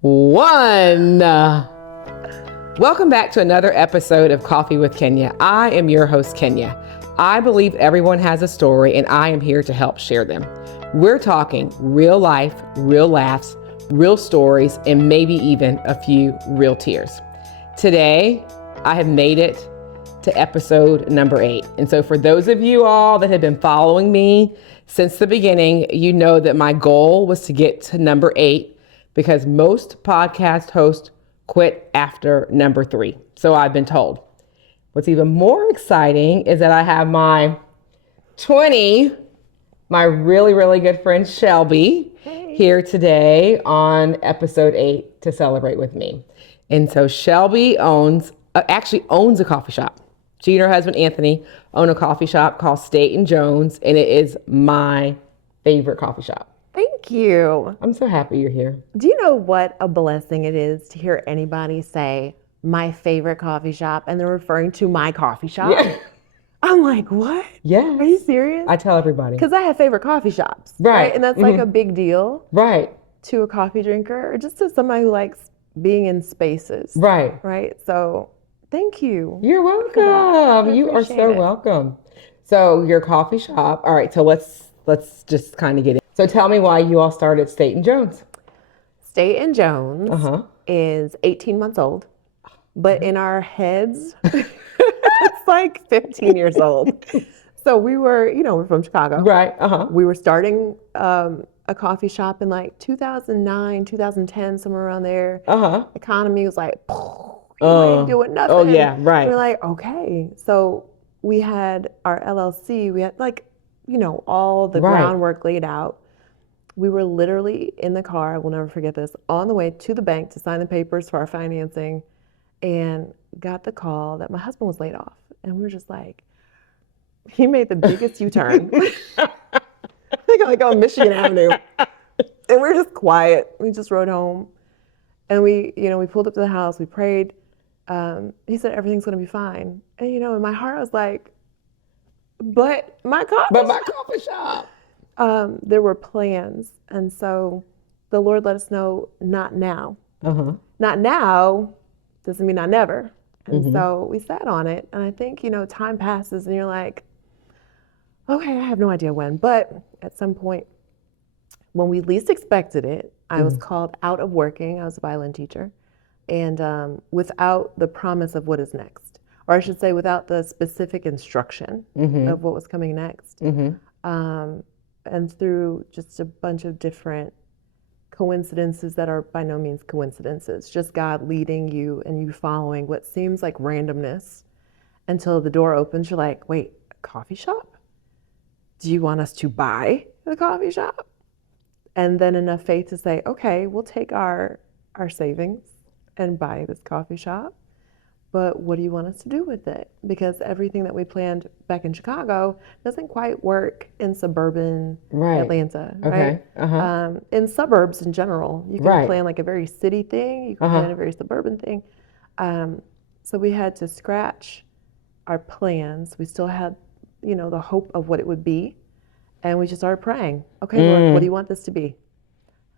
One. Welcome back to another episode of Coffee with Kenya. I am your host, Kenya. I believe everyone has a story, and I am here to help share them. We're talking real life, real laughs, real stories, and maybe even a few real tears. Today, I have made it to episode number 8. And so for those of you all that have been following me since the beginning, you know that my goal was to get to number 8 because most podcast hosts quit after number 3. So I've been told. What's even more exciting is that I have my 20, my really, really good friend Shelby here today on episode 8 to celebrate with me. And so Shelby actually owns a coffee shop. She and her husband Anthony own a coffee shop called State & Jones, and it is my favorite coffee shop. Thank you. I'm so happy you're here. Do you know what a blessing it is to hear anybody say my favorite coffee shop and they're referring to my coffee shop? Yeah. I'm like, what? Yeah. Are you serious? I tell everybody. Because I have favorite coffee shops. Right. And that's like a big deal. Right. To a coffee drinker or just to somebody who likes being in spaces. Right. Right. So thank you. You're welcome. You are so welcome. So your coffee shop. All right. So let's just kind of get in. So tell me why you all started State & Jones. State & Jones is 18 months old, but in our heads, it's like 15 years old. So we're from Chicago. Right. We were starting a coffee shop in like 2009, 2010, somewhere around there. Economy was like, you ain't doing nothing. Oh, yeah, right. We're like, okay. So we had our LLC. We had all the groundwork laid out. We were literally in the car, I will never forget this, on the way to the bank to sign the papers for our financing and got the call that my husband was laid off. And we were just like, he made the biggest U-turn. I think like on Michigan Avenue. And we were just quiet. We just rode home. And we pulled up to the house, we prayed. He said, everything's gonna be fine. And in my heart I was like, but my coffee shop. There were plans, and so the Lord let us know, not now. Not now doesn't mean not never. And so we sat on it, and I think, time passes, and you're like, okay, I have no idea when, but at some point, when we least expected it, I was called out of working. I was a violin teacher, and without the promise of what is next, or I should say, without the specific instruction of what was coming next. And through just a bunch of different coincidences that are by no means coincidences, just God leading you and you following what seems like randomness until the door opens. You're like, wait, a coffee shop? Do you want us to buy the coffee shop? And then enough faith to say, okay, we'll take our savings and buy this coffee shop. But what do you want us to do with it? Because everything that we planned back in Chicago doesn't quite work in suburban Atlanta, right? In suburbs in general, you can plan like a very city thing, you can plan a very suburban thing. So we had to scratch our plans. We still had, the hope of what it would be. And we just started praying. Okay, Lord, what do you want this to be?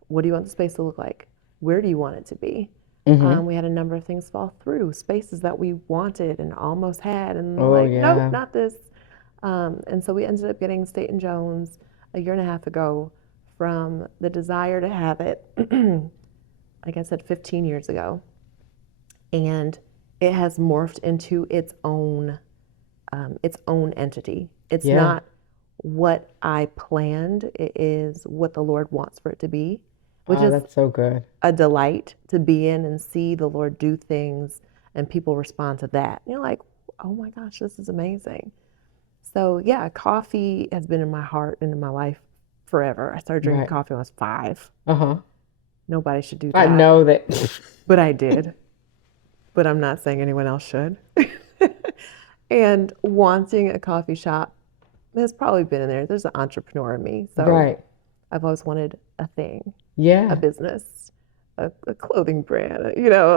What do you want the space to look like? Where do you want it to be? We had a number of things fall through, spaces that we wanted and almost had, and nope, not this. And so we ended up getting State & Jones a year and a half ago from the desire to have it, like I said, 15 years ago. And it has morphed into its own entity. It's not what I planned, it is what the Lord wants for it to be. Which is that's so good. A delight to be in and see the Lord do things and people respond to that. And you're like, oh my gosh, this is amazing. So yeah, coffee has been in my heart and in my life forever. I started drinking coffee when I was 5. Nobody should do that. I know that. But I did. But I'm not saying anyone else should. And wanting a coffee shop has probably been in there. There's an entrepreneur in me. So I've always wanted a thing. A business, a clothing brand,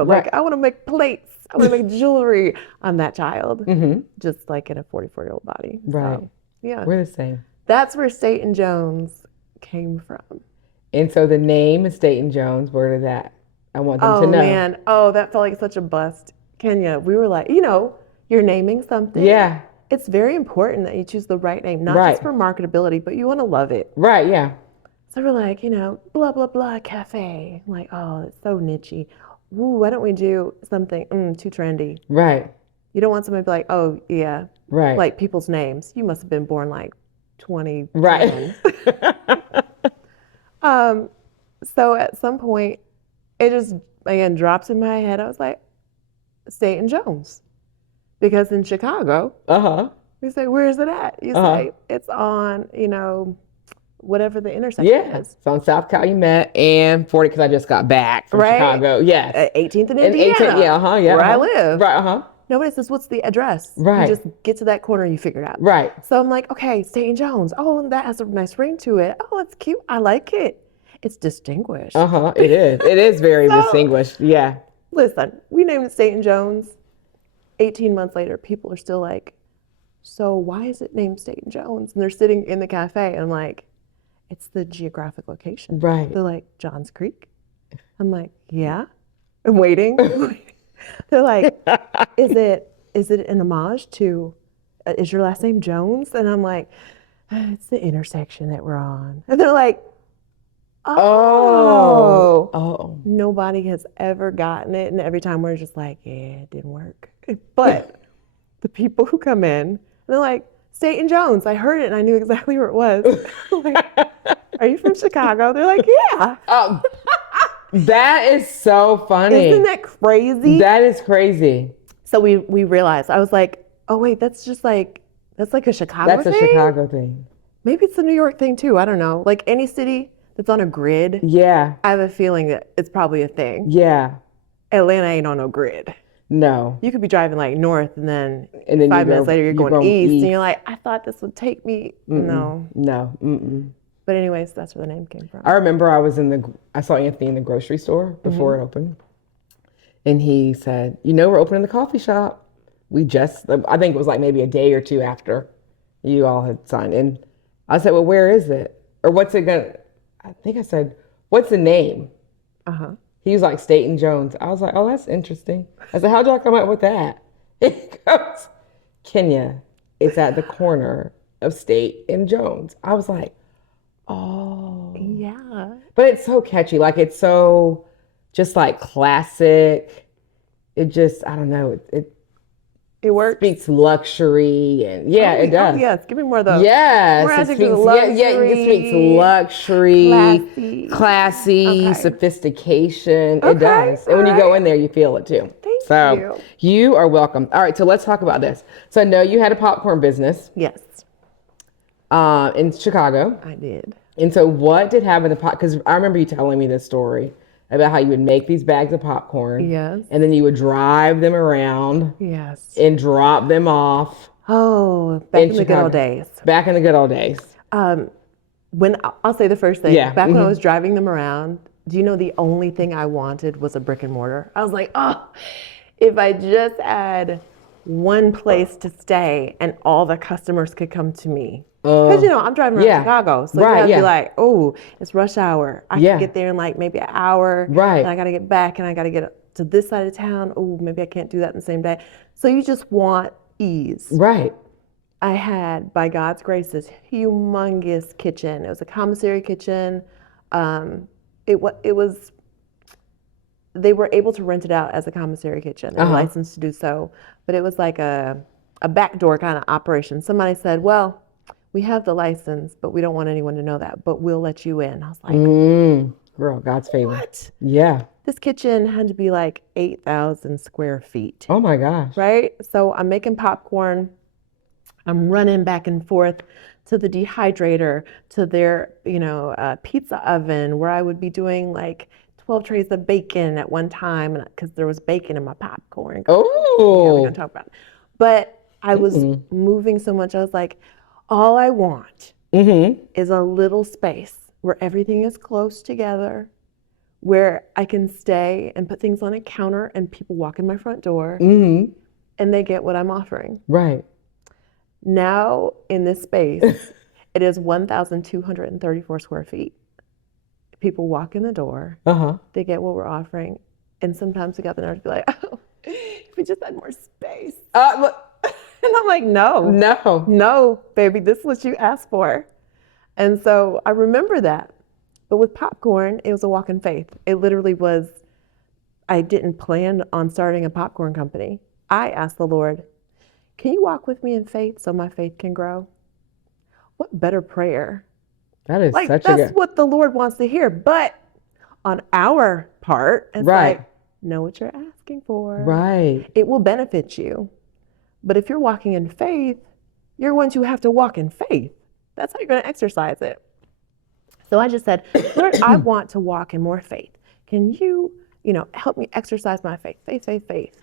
like I want to make plates, I want to make jewelry. I'm that child, just like in a 44-year-old body. Right. So, yeah. We're the same. That's where State & Jones came from. And so the name is State & Jones. Where did that I want them to know. Man. Oh, that felt like such a bust. Kenya, we were like, you're naming something. Yeah. It's very important that you choose the right name, not just for marketability, but you want to love it. Right, yeah. So we're like, blah, blah, blah, cafe. I'm like, oh, it's so nichey. Ooh, why don't we do something too trendy? Right. You don't want somebody to be like, oh, yeah. Right. Like people's names. You must have been born like 20. Right. So at some point, it just, again, drops in my head. I was like, Staten Jones. Because in Chicago, we say, where is it at? You say, it's on, whatever the intersection is. It's on South Calumet and 40, because I just got back from Chicago. Yes. 18th and Indiana. 18th, where I live. Right, Nobody says, what's the address? Right. You just get to that corner, you figure it out. Right. So I'm like, okay, Staten Jones. Oh, that has a nice ring to it. Oh, it's cute. I like it. It's distinguished. It is. It is very distinguished. Yeah. Listen, we named it Staten Jones. 18 months later, people are still like, so why is it named Staten Jones? And they're sitting in the cafe, and I'm like, it's the geographic location. Right. They're like, Johns Creek? I'm like, yeah. I'm waiting. They're like, is it an homage to, is your last name Jones? And I'm like, it's the intersection that we're on. And they're like, oh. Nobody has ever gotten it. And every time we're just like, yeah, it didn't work. But the people who come in, they're like, Staten Jones. I heard it and I knew exactly where it was. Like, are you from Chicago? They're like, yeah. That is so funny. Isn't that crazy? That is crazy. So we realized, I was like, oh wait, that's like a Chicago thing? That's a Chicago thing. Maybe it's a New York thing too. I don't know. Like any city that's on a grid. Yeah. I have a feeling that it's probably a thing. Yeah. Atlanta ain't on no grid. No. You could be driving like north and then 5 minutes later you're going east and you're like, I thought this would take me. No. But anyways, that's where the name came from. I remember I saw Anthony in the grocery store before it opened. And he said, we're opening the coffee shop. I think it was like maybe a day or two after you all had signed. And I said, well, where is it? Or what's it going to, I think I said, what's the name? He was like, Staten Jones. I was like, oh, that's interesting. I said, how'd y'all come up with that? He goes, Kenya, it's at the corner of State and Jones. I was like, oh. Yeah. But it's so catchy. Like, it's so just like classic. It just, I don't know. It works. Speaks luxury and it does. Oh, yes. Give me more of those. Yes. More adjectives. Luxury. It speaks luxury, classy, sophistication. It does. And when you go in there, you feel it too. Thank you. You are welcome. All right. So let's talk about this. So I know you had a popcorn business. Yes. In Chicago. I did. And so what did happen to because I remember you telling me this story about how you would make these bags of popcorn. Yes. And then you would drive them around. Yes. And drop them off. Oh, back in the good old days. Back in the good old days. When I'll say the first thing. Yeah. Back when I was driving them around, do you know the only thing I wanted was a brick and mortar? I was like, oh, if I just had one place to stay and all the customers could come to me. Because, I'm driving around Chicago. So you have to be like, oh, it's rush hour. I can get there in like maybe an hour. Right. And I got to get back and I got to get to this side of town. Oh, maybe I can't do that in the same day. So you just want ease. Right. I had, by God's grace, this humongous kitchen. It was a commissary kitchen. It was, they were able to rent it out as a commissary kitchen. They were licensed to do so. But it was like a backdoor kind of operation. Somebody said, well, we have the license, but we don't want anyone to know that, but we'll let you in. I was like, girl, God's favor. What? Yeah. This kitchen had to be like 8,000 square feet. Oh my gosh. Right? So I'm making popcorn. I'm running back and forth to the dehydrator, to their, pizza oven, where I would be doing like 12 trays of bacon at one time, because there was bacon in my popcorn. Oh. Yeah, we're going to talk about it. But I was moving so much, I was like, all I want is a little space where everything is close together, where I can stay and put things on a counter and people walk in my front door and they get what I'm offering. Right. Now in this space, it is 1,234 square feet. people walk in the door, they get what we're offering, and sometimes we got the nerve to be like, oh, if we just had more space. And I'm like, no, baby, this is what you asked for. And so I remember that. But with popcorn, it was a walk in faith. It literally was, I didn't plan on starting a popcorn company. I asked the Lord, can you walk with me in faith so my faith can grow? What better prayer? That is like, such that's what the Lord wants to hear. But on our part, it's like, know what you're asking for. Right. It will benefit you. But if you're walking in faith, you're going to have to walk in faith. That's how you're going to exercise it. So I just said, Lord, I want to walk in more faith. Can you, help me exercise my faith, faith.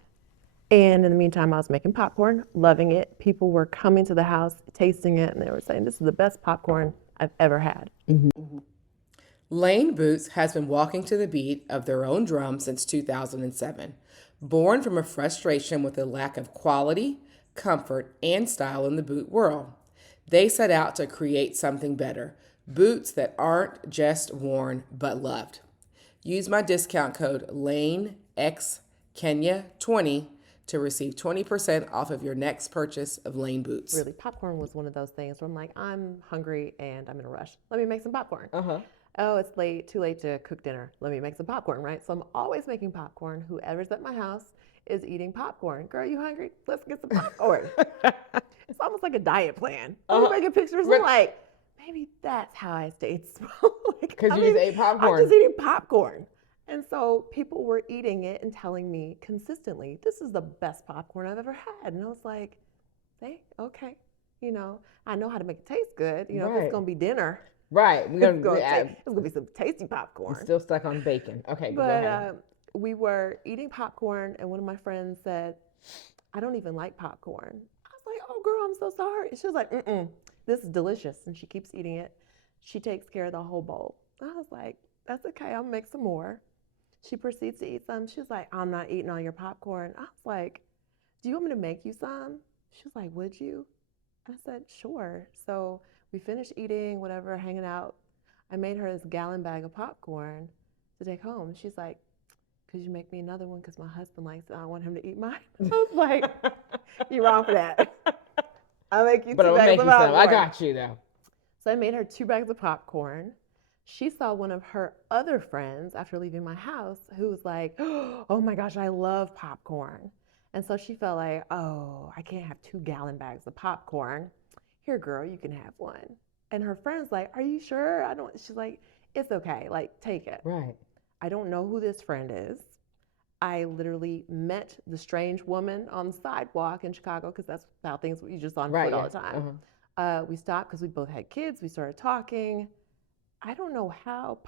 And in the meantime, I was making popcorn, loving it. People were coming to the house, tasting it, and they were saying, this is the best popcorn I've ever had. Lane Boots has been walking to the beat of their own drum since 2007. Born from a frustration with the lack of quality, comfort, and style in the boot world, they set out to create something better, boots that aren't just worn but loved. Use my discount code LANEXKenya20 to receive 20% off of your next purchase of Lane Boots. Really, popcorn was one of those things where I'm like, I'm hungry and I'm in a rush. Let me make some popcorn. Oh, it's too late to cook dinner. Let me make some popcorn, right? So I'm always making popcorn. Whoever's at my house is eating popcorn. Girl, you hungry? Let's get some popcorn. It's almost like a diet plan. I'm making pictures of like, maybe that's how I stayed small. Because you just ate popcorn. I'm just eating popcorn. And so people were eating it and telling me consistently, this is the best popcorn I've ever had. And I was like, hey, okay. I know how to make it taste good. If it's going to be dinner. Right. It's going to be some tasty popcorn. I'm still stuck on bacon. Okay, go ahead. We were eating popcorn, and one of my friends said, I don't even like popcorn. I was like, oh, girl, I'm so sorry. She was like, this is delicious. And she keeps eating it. She takes care of the whole bowl. I was like, that's okay. I'll make some more. She proceeds to eat some. She was like, I'm not eating all your popcorn. I was like, do you want me to make you some? She was like, would you? I said, sure. So we finished eating, whatever, hanging out. I made her this gallon bag of popcorn to take home. She's like, could you make me another one? Because my husband likes it. I want him to eat mine. I was like, you're wrong for that. I'll make you 2 bags of popcorn. I got you, though. So I made her 2 bags of popcorn. She saw one of her other friends after leaving my house who was like, oh my gosh, I love popcorn. And so she felt like, oh, I can't have 2 gallon bags of popcorn. Here, girl, you can have one. And her friend's like, are you sure? She's like, it's okay. Like, take it. Right. I don't know who this friend is. I literally met the strange woman on the sidewalk in Chicago, because that's how things you just on foot all the time. We stopped because we both had kids. We started talking. I don't know how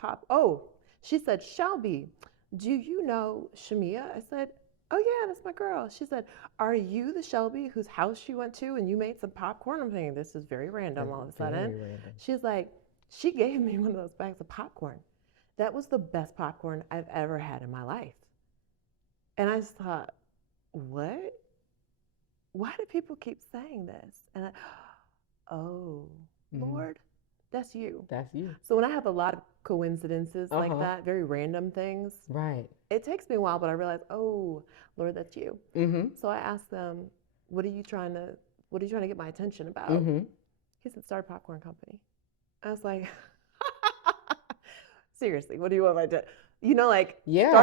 she said, Shelby, do you know Shamia? I said, oh yeah, that's my girl. She said, are you the Shelby whose house you went to and you made some popcorn? I'm thinking, this is very random all of a sudden. She's like, she gave me one of those bags of popcorn. That was the best popcorn I've ever had in my life. And I just thought, what? Why do people keep saying this? And Lord, that's you. That's you. So when I have a lot of coincidences like that, very random things, right? It takes me a while, but I realize, oh, Lord, that's you. So I asked them, what are you trying to get my attention about? He said, start a popcorn company. I was like, seriously, what do you want my start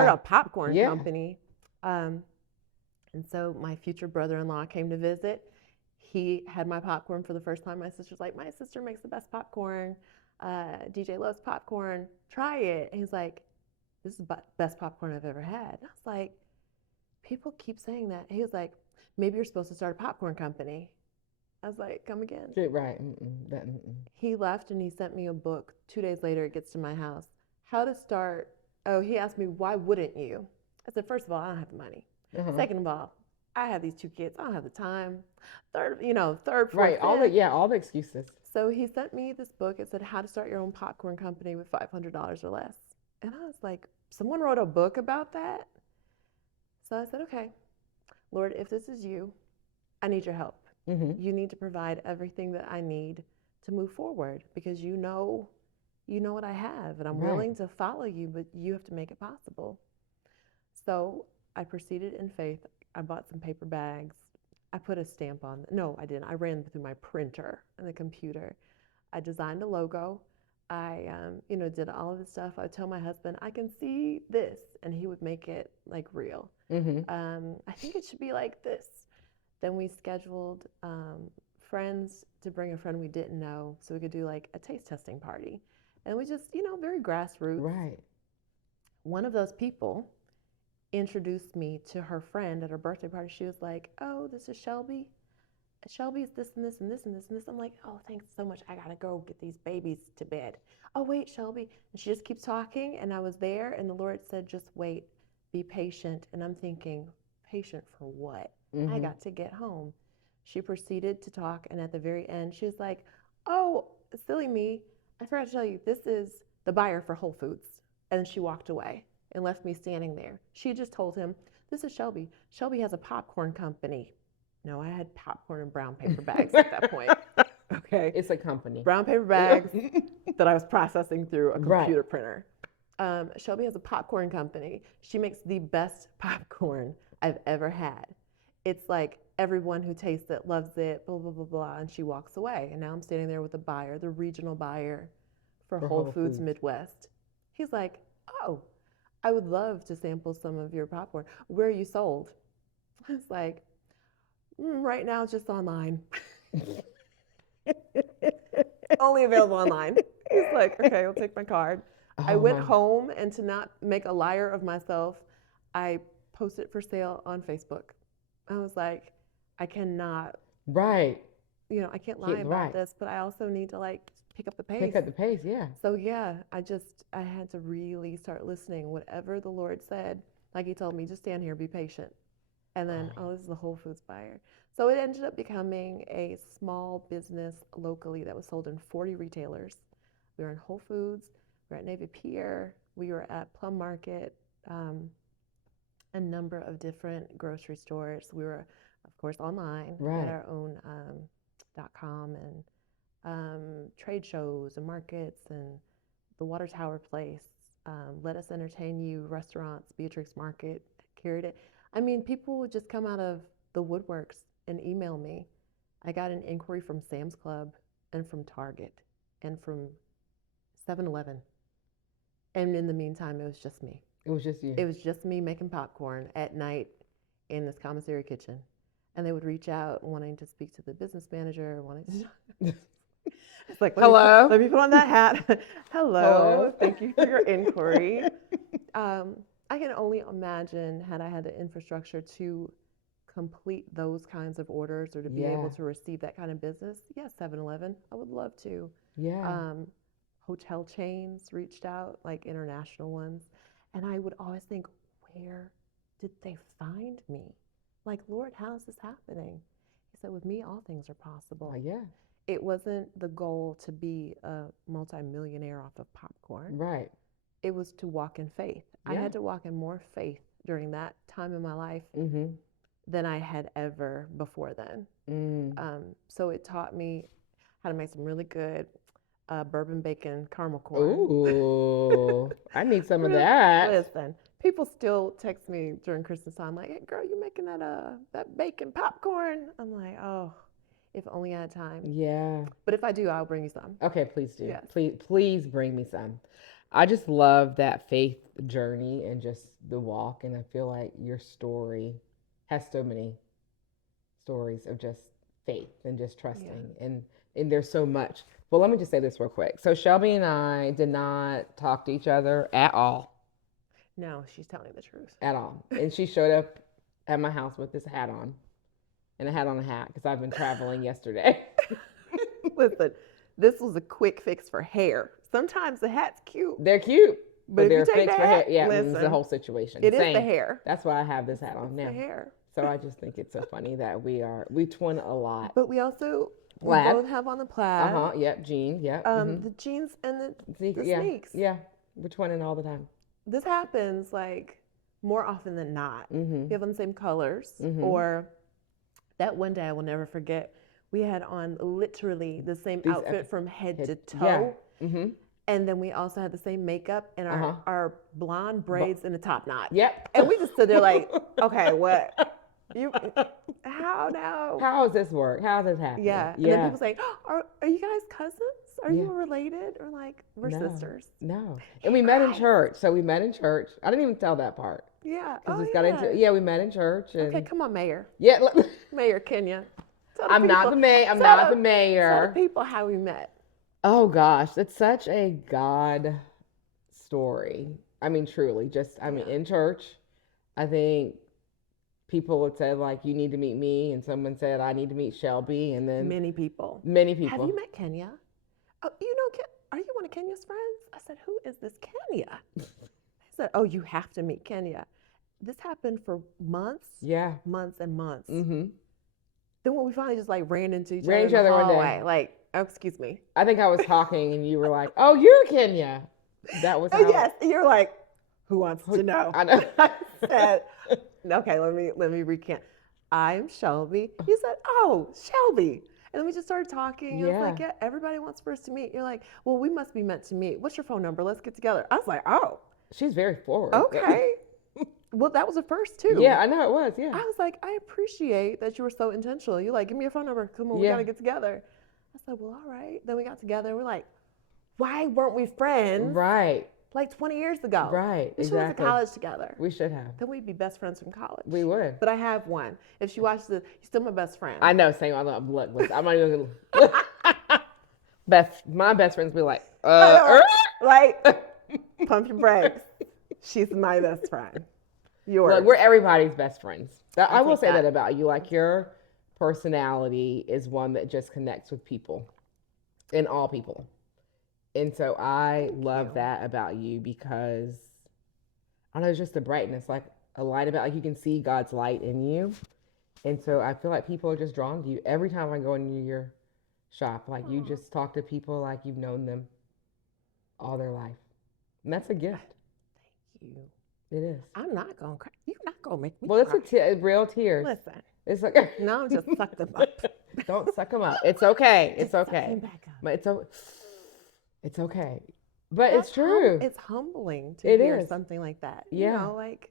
a popcorn company. And so my future brother-in-law came to visit. He had my popcorn for the first time. My sister's like, my sister makes the best popcorn. DJ loves popcorn. Try it. And he's like, this is the best popcorn I've ever had. And I was like, people keep saying that. He was like, maybe you're supposed to start a popcorn company. I was like, come again. Right. He left and he sent me a book. 2 days later, it gets to my house. How to start. Oh, he asked me, why wouldn't you? I said, first of all, I don't have the money. Second of all, I have these 2 kids. I don't have the time. Third, fourth, right. Fifth. All the excuses. So he sent me this book. It said how to start your own popcorn company with $500 or less. And I was like, someone wrote a book about that? So I said, okay, Lord, if this is you, I need your help. You need to provide everything that I need to move forward, because you know you know what I have, and I'm willing to follow you, but you have to make it possible. So I proceeded in faith. I bought some paper bags. I put a stamp on. No, I didn't. I ran through my printer and the computer. I designed a logo. I, did all of this stuff. I would tell my husband, I can see this, and he would make it like real. I think it should be like this. Then we scheduled friends to bring a friend we didn't know, so we could do like a taste testing party, and we just, very grassroots. Right. One of those people introduced me to her friend at her birthday party. She was like, "Oh, this is Shelby. Shelby's this and this and this and this and this." I'm like, "Oh, thanks so much. I gotta go get these babies to bed." "Oh, wait, Shelby." And she just keeps talking, and I was there, and the Lord said, "Just wait, be patient." And I'm thinking, patient for what? I got to get home. She proceeded to talk, and at the very end, she was like, "Oh, silly me. I forgot to tell you, this is the buyer for Whole Foods." And she walked away and left me standing there. She just told him, "This is Shelby. Shelby has a popcorn company." No, I had popcorn in brown paper bags at that point. Okay. It's a company. Brown paper bags that I was processing through a computer printer. Shelby has a popcorn company. She makes the best popcorn I've ever had. It's like everyone who tastes it loves it, blah, blah, blah, blah. And she walks away. And now I'm standing there with the buyer, the regional buyer for Whole Foods Midwest. He's like, "Oh, I would love to sample some of your popcorn. Where are you sold?" I was like, "Right now, just online." Only available online. He's like, "Okay, I'll take my card." I went home, and to not make a liar of myself, I posted it for sale on Facebook. I was like, I cannot. Right. I can't lie about this, but I also need to like pick up the pace. Pick up the pace, yeah. So yeah, I had to really start listening. Whatever the Lord said, like he told me, just stand here, be patient. And then, this is the Whole Foods buyer. So it ended up becoming a small business locally that was sold in 40 retailers. We were in Whole Foods, we were at Navy Pier, we were at Plum Market, a number of different grocery stores. We were, of course, online. We had our own .com and trade shows and markets, and the Water Tower Place, Let Us Entertain You, restaurants, Beatrix Market, carried it. I mean, people would just come out of the woodworks and email me. I got an inquiry from Sam's Club and from Target and from 7-Eleven. And in the meantime, it was just me. It was just you. It was just me making popcorn at night in this commissary kitchen. And they would reach out wanting to speak to the business manager, wanting to... It's like, hello. Let me put on that hat. Hello. Thank you for your inquiry. I can only imagine, had I had the infrastructure to complete those kinds of orders or to be able to receive that kind of business. Yes, 7-Eleven, I would love to. Yeah. Hotel chains reached out, like international ones. And I would always think, where did they find me? Like, Lord, how is this happening? He said, with me, all things are possible. Yeah. It wasn't the goal to be a multimillionaire off of popcorn. Right. It was to walk in faith. I had to walk in more faith during that time in my life than I had ever before then. So it taught me how to make some really good bourbon bacon caramel corn. Ooh, I need some of that. Listen, people still text me during Christmas time like, "Hey, girl, you making that bacon popcorn?" I'm like, oh, if only I had time. Yeah. But if I do, I'll bring you some. Okay, please do. Yes. Please bring me some. I just love that faith journey and just the walk. And I feel like your story has so many stories of just faith and just trusting. And there's so much. Well, let me just say this real quick. So Shelby and I did not talk to each other at all. No, she's telling the truth. At all. And she showed up at my house with this hat on. And a hat on a hat because I've been traveling yesterday. Listen, this was a quick fix for hair. Sometimes the hat's cute. They're cute. But if they're you take fixed the for hat, hair. Yeah, listen, it's the whole situation. It is the hair. That's why I have this hat on now. The hair. So I just think it's so funny that we twin a lot. But we also Plaid. We both have on the plaid. Yep, jean. Yep. The jeans and the sneaks. Yeah, we're twinning all the time. This happens like more often than not. Mm-hmm. We have on the same colors. Or that one day I will never forget. We had on literally the same outfit from head to toe. Yeah. And then we also had the same makeup and our blonde braids in a top knot. Yep. And we just stood there like, okay, what? How now? How does this work? How does this happen? Yeah. And then people say, are you guys cousins? Are you related? Or like, we're sisters. No. And we met in church. So we met in church. I didn't even tell that part. Yeah. Because we got into, we met in church. And, okay, come on, Mayor. Yeah. Mayor Kenya. I'm not the mayor. I'm not the mayor. Tell the people how we met. Oh gosh, it's such a God story. I mean, truly, in church, I think people would say like, you need to meet me. And someone said, I need to meet Shelby. And then many people. Have you met Kenya? Oh, are you one of Kenya's friends? I said, who is this Kenya? They said, oh, you have to meet Kenya. This happened for months. Yeah. Months and months. Mm-hmm. Then when we finally just like ran into each other one day, like, oh, excuse me. I think I was talking and you were like, oh, you're Kenya. That was how. Yes. You're like, who wants to know? I know. I said, okay, let me recant. I'm Shelby. You said, oh, Shelby. And then we just started talking. I was like, yeah, everybody wants first to meet. You're like, well, we must be meant to meet. What's your phone number? Let's get together. I was like, oh. She's very forward. Okay. Well, that was a first too. Yeah, I know it was. Yeah. I was like, I appreciate that you were so intentional. You're like, give me your phone number. Come on, we got to get together. I said, well, all right. Then we got together. We're like, why weren't we friends? Right. Like 20 years ago. Right. We should have went to college together. We should have. Then we'd be best friends from college. We would. But I have one. If she watches this, you're still my best friend. I know. Same. Look. I'm not even my best friends be like, like, pump your brakes. She's my best friend. Yours. Look, we're everybody's best friends. I will say that about you. Like, your personality is one that just connects with people and all people. And so I love that about you because, I don't know, it's just the brightness, like a light about, like you can see God's light in you. And so I feel like people are just drawn to you. Every time I go into your shop, like you just talk to people like you've known them all their life. And that's a gift. Thank you. It is. I'm not going to cry. You're not going to make me cry. Well, it's real tears. Listen. It's like, no, just suck them up. Don't suck them up. It's okay. It's okay. Back up. But it's okay. But it's true. It's humbling to hear something like that. Yeah. You know, like,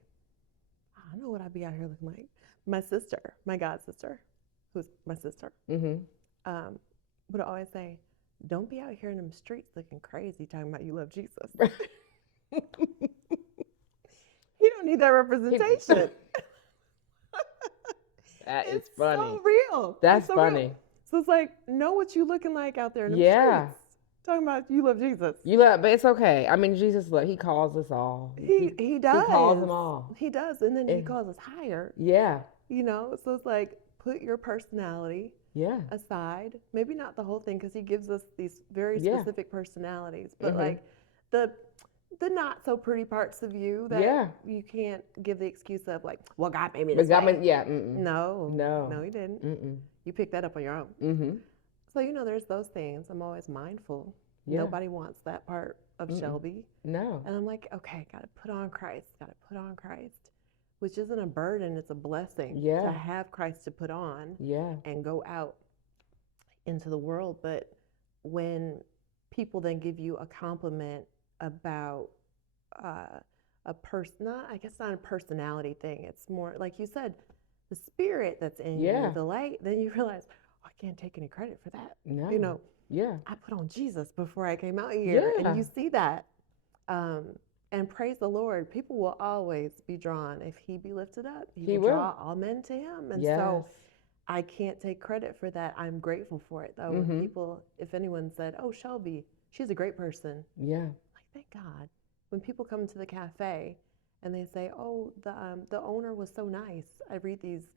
I don't know what I'd be out here looking like. My sister, my god sister, who's my sister, would always say, don't be out here in them streets looking crazy talking about you love Jesus. He don't need that representation. That is funny. It's so real. That's so funny. Real. So it's like, know what you looking like out there in the streets. Talking about you love Jesus. But it's okay. I mean, Jesus, look, he calls us all. He does. He calls them all. He does. And then he calls us higher. Yeah. You know, so it's like, put your personality aside. Maybe not the whole thing, because he gives us these very specific personalities. But like the not so pretty parts of you that you can't give the excuse of like, well, God made me this way. No, he didn't. You picked that up on your own. So, you know, there's those things. I'm always mindful. Nobody wants that part of Shelby. No. And I'm like, okay, got to put on Christ. Which isn't a burden. It's a blessing to have Christ to put on and go out into the world. But when people then give you a compliment about a person, I guess not a personality thing. It's more like you said, the spirit that's in you, the light. Then you realize, I can't take any credit for that. No. You know. Yeah. I put on Jesus before I came out here, and you see that. And praise the Lord, people will always be drawn. If he be lifted up, he will draw all men to him. And so I can't take credit for that. I'm grateful for it, though. When people, if anyone said, oh, Shelby, she's a great person. Yeah. Like, thank God. When people come to the cafe and they say, oh, the owner was so nice. I read these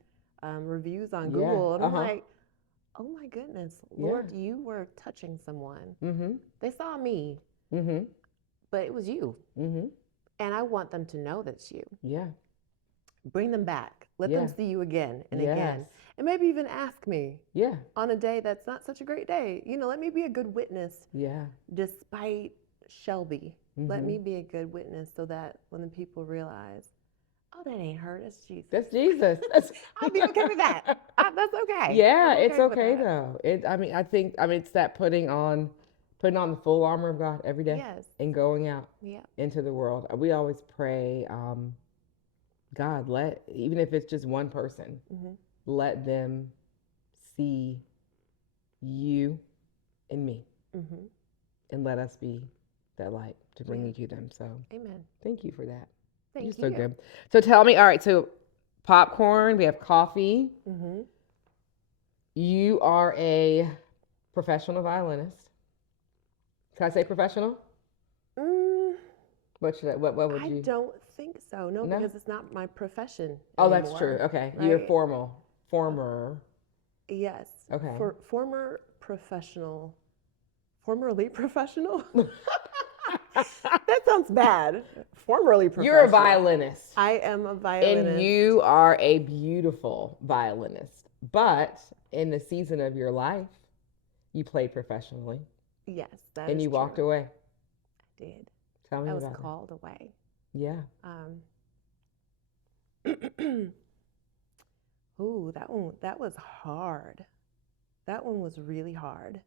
reviews on Google, and I'm like, oh my goodness, Lord, you were touching someone. They saw me, but it was you. And I want them to know that's you. Yeah. Bring them back. Let them see you again and again. And maybe even ask me on a day that's not such a great day. You know, let me be a good witness. Yeah. Despite Shelby, let me be a good witness so that when the people realize, oh, that ain't her. That's Jesus. That's Jesus. I'll be okay with that. That's okay. Yeah, it's okay though. I think it's that putting on putting on the full armor of God every day. Yes. And going out Yeah. into the world. We always pray, God, even if it's just one person, let them see you and me. And let us be that light to bring you to them. So, amen. Thank you for that. Thank you. You're so good. So tell me, all right, so popcorn, we have coffee. You are a professional violinist. Can I say professional? What would you? I don't think so. No, because it's not my profession Oh, anymore, that's true. Okay. right? You're former. Yes. Okay. Formerly professional. That sounds bad. Formerly professional. You're a violinist. I am a violinist. And you are a beautiful violinist. But in the season of your life, you played professionally. Yes, that and is you true. walked away. I did. Tell me I was about called away. Yeah. Ooh, that was hard. That one was really hard.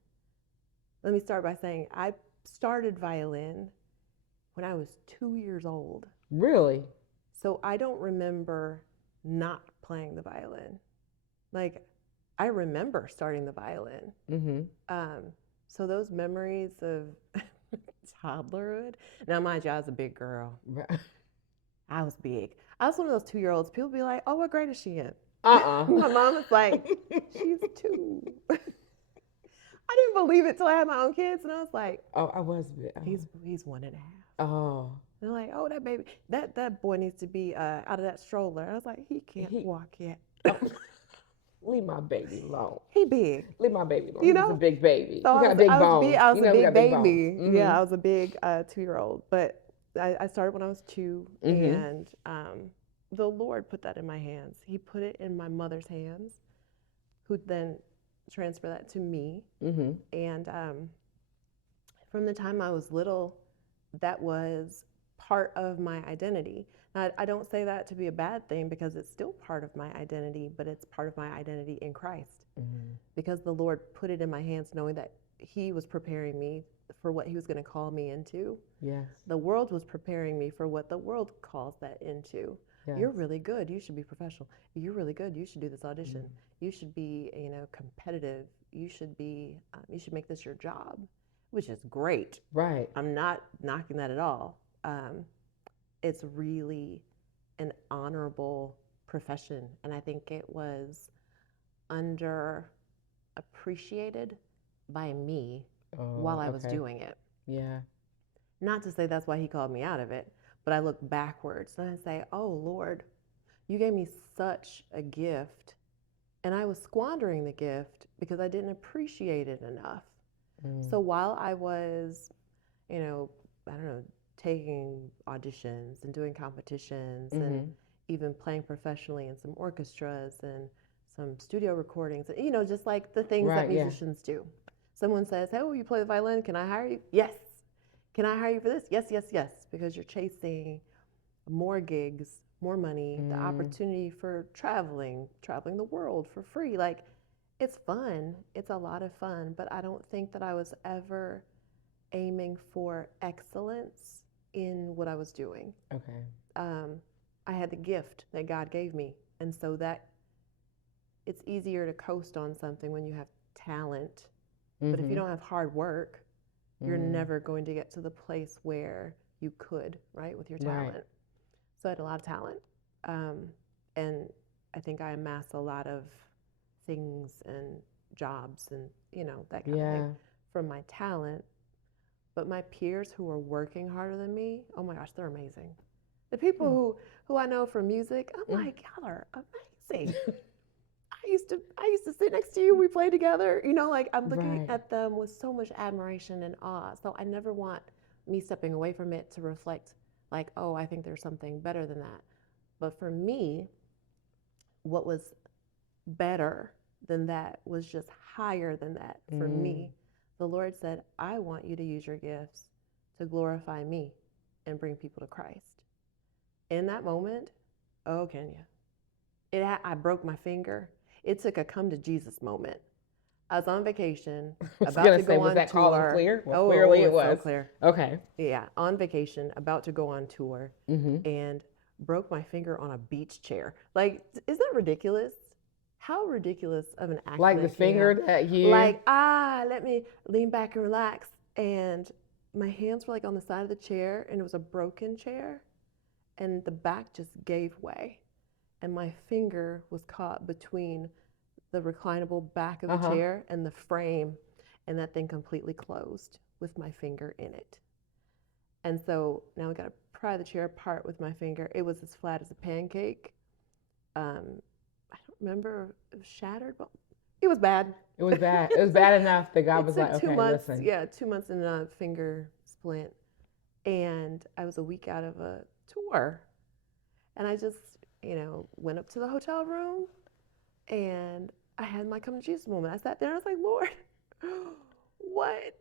Let me start by saying I started violin when I was 2 years old. Really? So I don't remember not playing the violin. Like, I remember starting the violin. So those memories of toddlerhood. Now, mind you, I was a big girl. I was big. I was one of those 2-year-olds. People be like, "Oh, what grade is she in?" My mom was like, "She's 2." I didn't believe it till I had my own kids, and I was like, "Oh, I was big. He's 1.5." Oh. And they're like, "Oh, that baby, that boy needs to be out of that stroller." I was like, "He can't walk yet." Oh. Leave my baby alone. He big. Leave my baby alone. You He's know? a big baby. So He got big bones. I was a big baby. Mm-hmm. Yeah, I was a big 2-year-old. But I started when I was 2, and the Lord put that in my hands. He put it in my mother's hands, who then transferred that to me. And from the time I was little, that was part of my identity. Now, I don't say that to be a bad thing, because it's still part of my identity, but it's part of my identity in Christ. Because the Lord put it in my hands, knowing that He was preparing me for what He was going to call me into. Yes. The world was preparing me for what the world calls that into. Yes. You're really good. You should be professional. You're really good. You should do this audition. You should be, competitive. You should be. You should make this your job, which is great. Right. I'm not knocking that at all. It's really an honorable profession, and I think it was underappreciated by me while I was doing it. Yeah. Not to say that's why He called me out of it, but I look backwards and I say, "Oh Lord, you gave me such a gift, and I was squandering the gift because I didn't appreciate it enough." So while I was, I don't know, taking auditions and doing competitions and even playing professionally in some orchestras and some studio recordings, just like the things that musicians do. Someone says, "Hey, you play the violin? Can I hire you?" Yes. "Can I hire you for this?" Yes, yes, yes. Because you're chasing more gigs, more money, the opportunity for traveling the world for free. Like, it's fun. It's a lot of fun, but I don't think that I was ever aiming for excellence in what I was doing. Okay. I had the gift that God gave me, and so that it's easier to coast on something when you have talent. But if you don't have hard work, you're never going to get to the place where you could, right, with your talent. Right. So I had a lot of talent, and I think I amassed a lot of things and jobs and that kind of thing from my talent. But my peers who are working harder than me, oh my gosh, they're amazing. The people who I know from music, I'm like, y'all are amazing. I used to sit next to you. We played together. I'm looking at them with so much admiration and awe. So I never want me stepping away from it to reflect like, oh, I think there's something better than that. But for me, what was better than that was just higher than that for me. The Lord said, "I want you to use your gifts to glorify me and bring people to Christ." In that moment, oh, Kenya, I broke my finger. It took a come to Jesus moment. I was on vacation, I was about gonna to say, go was on that call tour. clear? Well, Oh, clearly it it's so was. clear. Okay. Yeah, on vacation, about to go on tour, and broke my finger on a beach chair. Like, isn't that ridiculous? How ridiculous of an Like the accident can you finger have? that you. Like, let me lean back and relax. And my hands were like on the side of the chair, and it was a broken chair, and the back just gave way. And my finger was caught between the reclinable back of the chair and the frame, and that thing completely closed with my finger in it. And so now I got to pry the chair apart with my finger. It was as flat as a pancake. I don't remember it was shattered, but it was bad. It was bad. It was bad enough that God It was took like, 2 okay, months. listen. Yeah, 2 months in a finger splint, and I was a week out of a tour, and I just went up to the hotel room, and I had my come to Jesus moment. I sat there and I was like, Lord, what?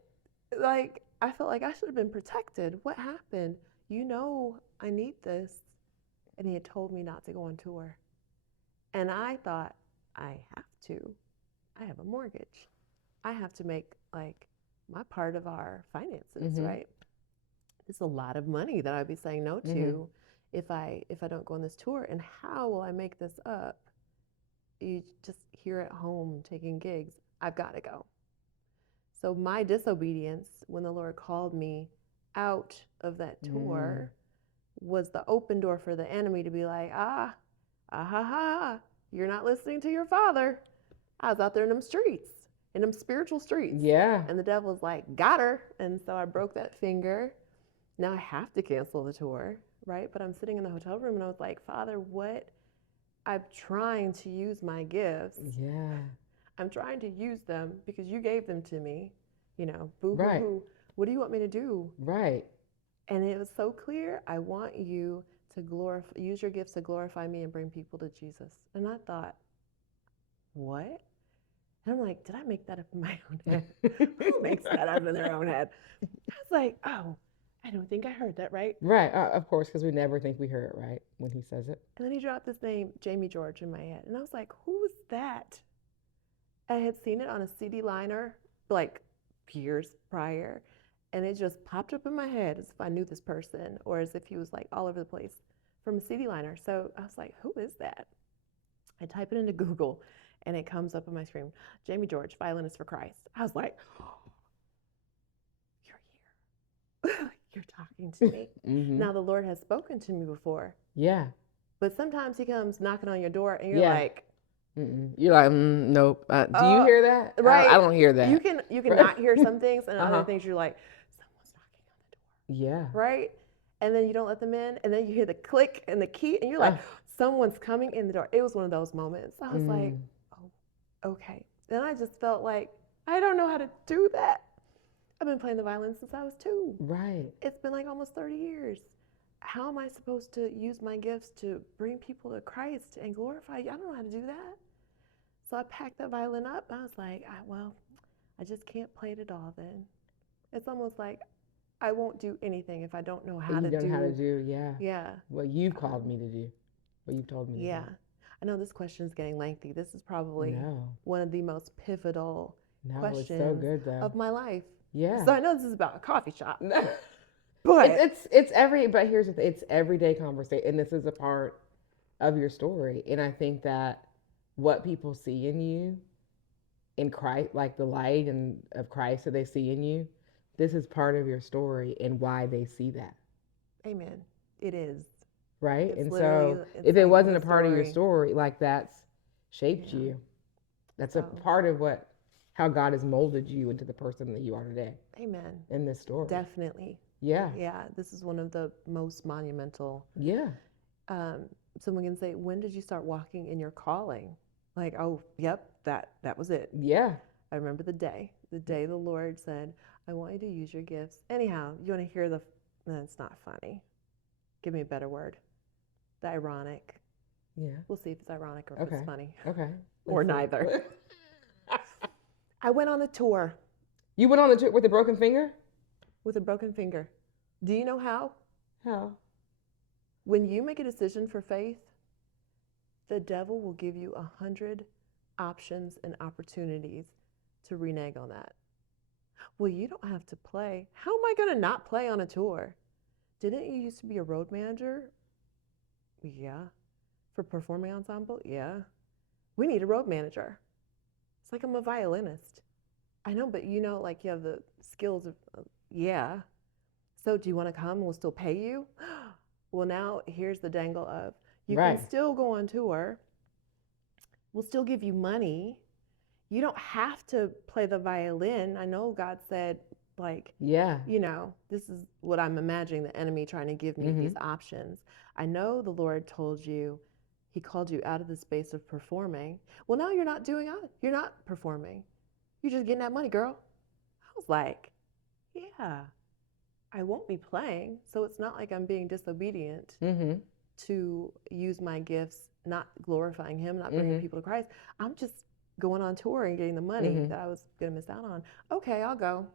Like, I felt like I should have been protected. What happened? I need this. And he had told me not to go on tour. And I thought, I have to. I have a mortgage. I have to make like my part of our finances, right? It's a lot of money that I'd be saying no to if I don't go on this tour. And how will I make this up? You just here at home taking gigs. I've got to go. So my disobedience when the Lord called me out of that tour was the open door for the enemy to be like, you're not listening to your father. I was out there in them streets, in them spiritual streets. Yeah. And the devil's like, got her. And so I broke that finger. Now I have to cancel the tour, right? But I'm sitting in the hotel room and I was like, Father, what? I'm trying to use my gifts. Yeah. I'm trying to use them because you gave them to me. Boo Right. hoo hoo. What do you want me to do? Right. And it was so clear. I want you to use your gifts to glorify me and bring people to Jesus. And I thought, what? And I'm like, did I make that up in my own head? Who makes that up in their own head? I was like, oh, I don't think I heard that right. Right. Of course, because we never think we heard it right when he says it. And then he dropped this name, Jamie George, in my head. And I was like, who's that? I had seen it on a CD liner like years prior. And it just popped up in my head as if I knew this person or as if he was like all over the place from a CD liner. So I was like, who is that? I type it into Google and it comes up on my screen. Jamie George, violinist for Christ. I was like, oh, you're here. You're talking to me. Now the Lord has spoken to me before. Yeah. But sometimes he comes knocking on your door and you're like, you're like, nope. Do you hear that? Right. I don't hear that. You can not hear some things and other things you're like, someone's knocking on the door. Yeah. Right? And then you don't let them in and then you hear the click and the key and you're like, someone's coming in the door. It was one of those moments. I was like, oh, okay. Then I just felt like, I don't know how to do that. I've been playing the violin since I was 2. Right. It's been like almost 30 years. How am I supposed to use my gifts to bring people to Christ and glorify you? I don't know how to do that. So I packed that violin up. I was like, I just can't play it at all then. It's almost like I won't do anything if I don't know how to do. You don't know how to do, yeah. Yeah. What you've called me to do. What you've told me to do. Yeah. I know this question is getting lengthy. This is probably one of the most pivotal questions it's so good, though. of my life. Yeah. So I know this is about a coffee shop. But it's here's the thing, it's everyday conversation, and this is a part of your story. And I think that what people see in you, in Christ, like the light of Christ that they see in you, this is part of your story and why they see that. Amen. It is. Right? And so if it wasn't a part of your story, like that's shaped you. That's a part of how God has molded you into the person that you are today. Amen. In this story. Definitely. Yeah. Yeah. This is one of the most monumental. Yeah. Someone can say, when did you start walking in your calling? Like, oh, yep, that was it. Yeah. I remember the day the Lord said, I want you to use your gifts. Anyhow, you want to hear it's not funny. Give me a better word. The ironic. Yeah. We'll see if it's ironic or if it's funny. Okay. Or neither. I went on a tour. You went on the tour with a broken finger? With a broken finger. Do you know how? How? When you make a decision for faith, the devil will give you 100 options and opportunities to renege on that. Well, you don't have to play. How am I going to not play on a tour? Didn't you used to be a road manager? Yeah. For performing ensemble? Yeah. We need a road manager. It's like I'm a violinist. I know, but you know, like you have the skills of, yeah. So do you want to come and we'll still pay you? Well, now here's the dangle of you can still go on tour. We'll still give you money. You don't have to play the violin. I know God said, like, you know, this is what I'm imagining the enemy trying to give me these options. I know the Lord told you, he called you out of the space of performing. Well, now you're not doing it. You're not performing. You're just getting that money, girl. I was like, yeah, I won't be playing. So it's not like I'm being disobedient to use my gifts, not glorifying him, not bringing people to Christ. I'm just going on tour and getting the money that I was going to miss out on. Okay, I'll go.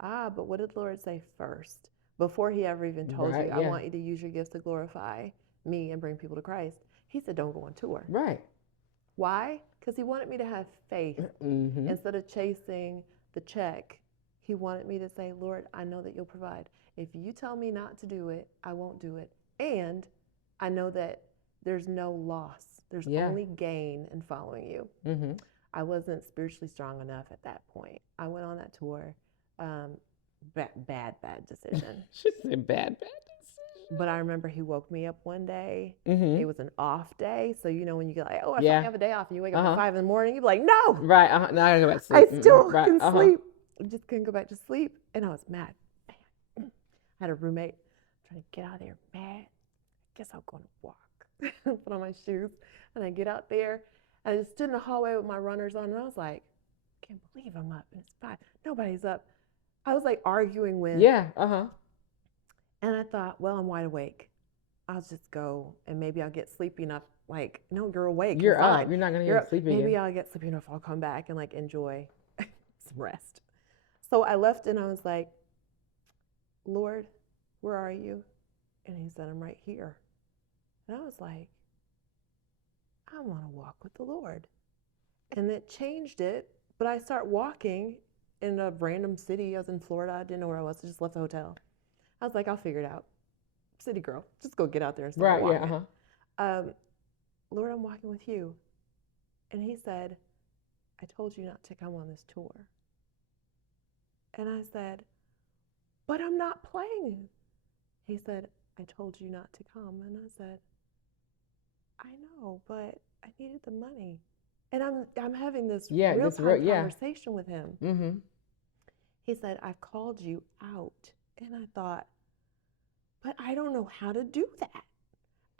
But what did the Lord say first? Before he ever even told you, I want you to use your gifts to glorify me and bring people to Christ. He said, don't go on tour. Right. Why? Because he wanted me to have faith. Instead of chasing the check, he wanted me to say, Lord, I know that you'll provide. If you tell me not to do it, I won't do it. And I know that there's no loss. There's only gain in following you. I wasn't spiritually strong enough at that point. I went on that tour. Bad decision. She said bad decision. But I remember he woke me up one day. It was an off day. So, you know, when you get like, oh, I finally have a day off, and you wake up at 5 in the morning, you're like, no. Right. Now I gotta go back to sleep. I still can sleep. I just couldn't go back to sleep. And I was mad. I had a roommate trying to get out of there mad. I guess I'm going to walk. Put on my shoes. And I get out there. And I just stood in the hallway with my runners on. And I was like, I can't believe I'm up. And it's 5. Nobody's up. I was like arguing with. And I thought, well, I'm wide awake. I'll just go and maybe I'll get sleepy enough. Like, no, you're awake. You're up. You're not going to get sleepy. Maybe I'll get sleepy enough. I'll come back and like enjoy some rest. So I left and I was like, Lord, where are you? And he said, I'm right here. And I was like, I want to walk with the Lord. And it changed it. But I start walking in a random city. I was in Florida. I didn't know where I was. I just left the hotel. I was like, I'll figure it out. City girl, just go get out there and start walking. Lord, I'm walking with you. And he said, I told you not to come on this tour. And I said, but I'm not playing. He said, I told you not to come. And I said, I know, but I needed the money. And I'm having this real-time conversation with him. He said, I've called you out. And I thought, but I don't know how to do that.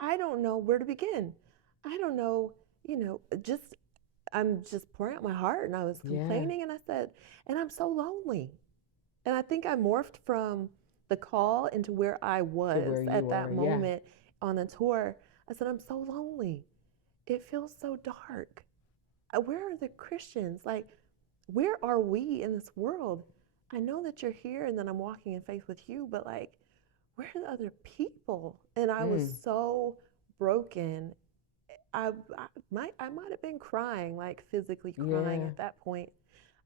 I don't know where to begin. I don't know, you know, I'm just pouring out my heart. And I was complaining and I said, and I'm so lonely. And I think I morphed from the call into where I was at that moment on the tour. I said, I'm so lonely. It feels so dark. Where are the Christians? Like, where are we in this world? I know that you're here and that I'm walking in faith with you, but like, where are the other people? And I was so broken. I might have been crying, like physically crying at that point.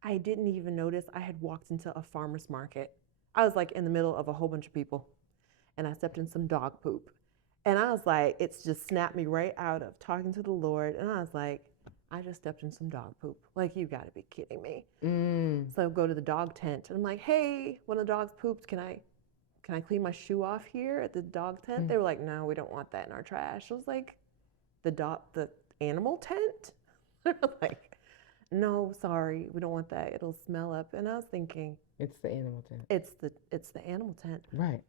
I didn't even notice I had walked into a farmer's market. I was like in the middle of a whole bunch of people and I stepped in some dog poop. And I was like, it's just snapped me right out of talking to the Lord. And I was like, I just stepped in some dog poop. Like, you gotta be kidding me. So I go to the dog tent and I'm like, hey, one of the dogs pooped. Can I clean my shoe off here at the dog tent? They were like, no, we don't want that in our trash. I was like, the animal tent? They're like, no, sorry, we don't want that. It'll smell up. And I was thinking, it's the animal tent. It's the animal tent. Right.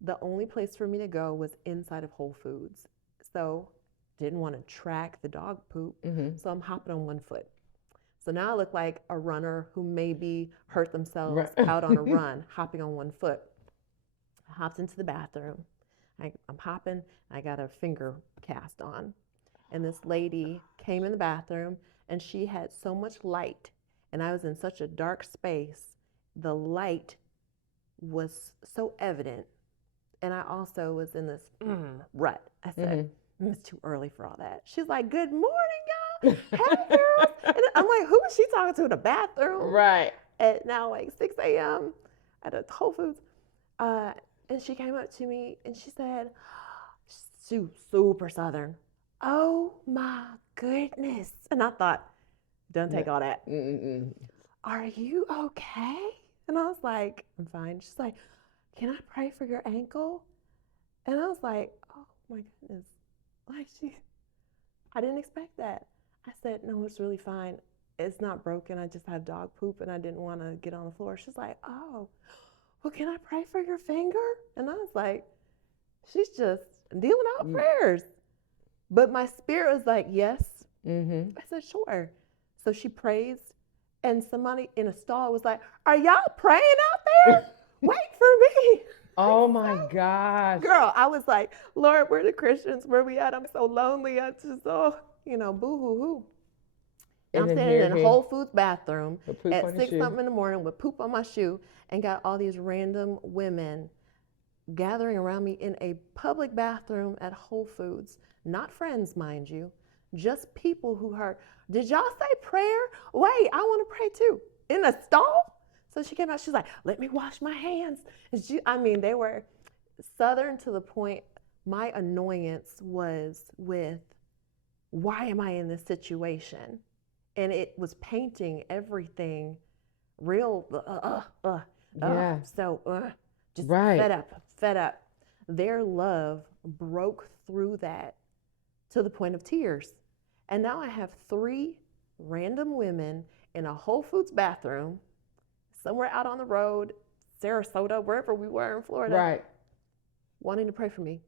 The only place for me to go was inside of Whole Foods. So didn't want to track the dog poop. So I'm hopping on one foot. So now I look like a runner who maybe hurt themselves out on a run, hopping on one foot. I hopped into the bathroom. I'm hopping. I got a finger cast on. And this lady came in the bathroom and she had so much light. And I was in such a dark space. The light was so evident. And I also was in this rut. I said, it's too early for all that. She's like, good morning, Hey, girls. And I'm like, who is she talking to in the bathroom? Right. At now like 6 a.m. at a Whole Foods. And she came up to me and she said, super Southern, oh my goodness. And I thought, don't take all that. Mm-mm. Are you okay? And I was like, I'm fine. She's like, can I pray for your ankle? And I was like, oh my goodness. Like I didn't expect that. I said, no, it's really fine. It's not broken. I just have dog poop and I didn't want to get on the floor. She's like, oh, well, can I pray for your finger? And I was like, she's just dealing out prayers. But my spirit was like, yes. I said, sure. So she prays, and somebody in a stall was like, are y'all praying out there? Wait for me. Oh my gosh. Girl, I was like, Lord, we're the Christians. Where we at? I'm so lonely. I just, boo-hoo-hoo. I'm standing in a Whole Foods bathroom at 6 something in the morning with poop on my shoe and got all these random women gathering around me in a public bathroom at Whole Foods. Not friends, mind you, just people who heard, did y'all say prayer? Wait, I want to pray too. In a stall? So she came out, she's like, let me wash my hands. They were Southern to the point, my annoyance was with, why am I in this situation? And it was painting everything real, just fed up. Their love broke through that to the point of tears. And now I have 3 random women in a Whole Foods bathroom, somewhere out on the road, Sarasota, wherever we were in Florida, wanting to pray for me.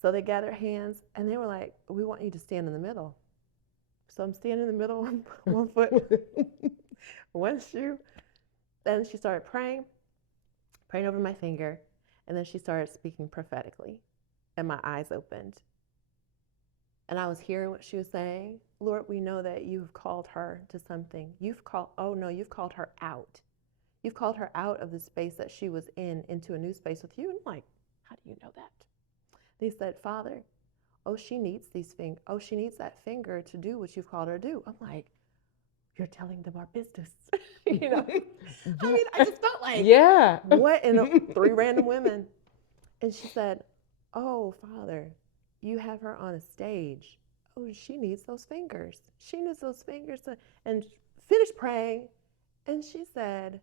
So they gathered hands and they were like, we want you to stand in the middle. So I'm standing in the middle, one foot, one shoe. Then she started praying over my finger. And then she started speaking prophetically. And my eyes opened. And I was hearing what she was saying. Lord, we know that you've called her to something. You've called her out. You've called her out of the space that she was in into a new space with you. And I'm like, how do you know that? They said, Father, she needs she needs that finger to do what you've called her to do. I'm like, you're telling them our business. I just felt like, what? And 3 random women. And she said, oh, Father, you have her on a stage. Oh, she needs those fingers. She needs those fingers. And finished praying. And she said,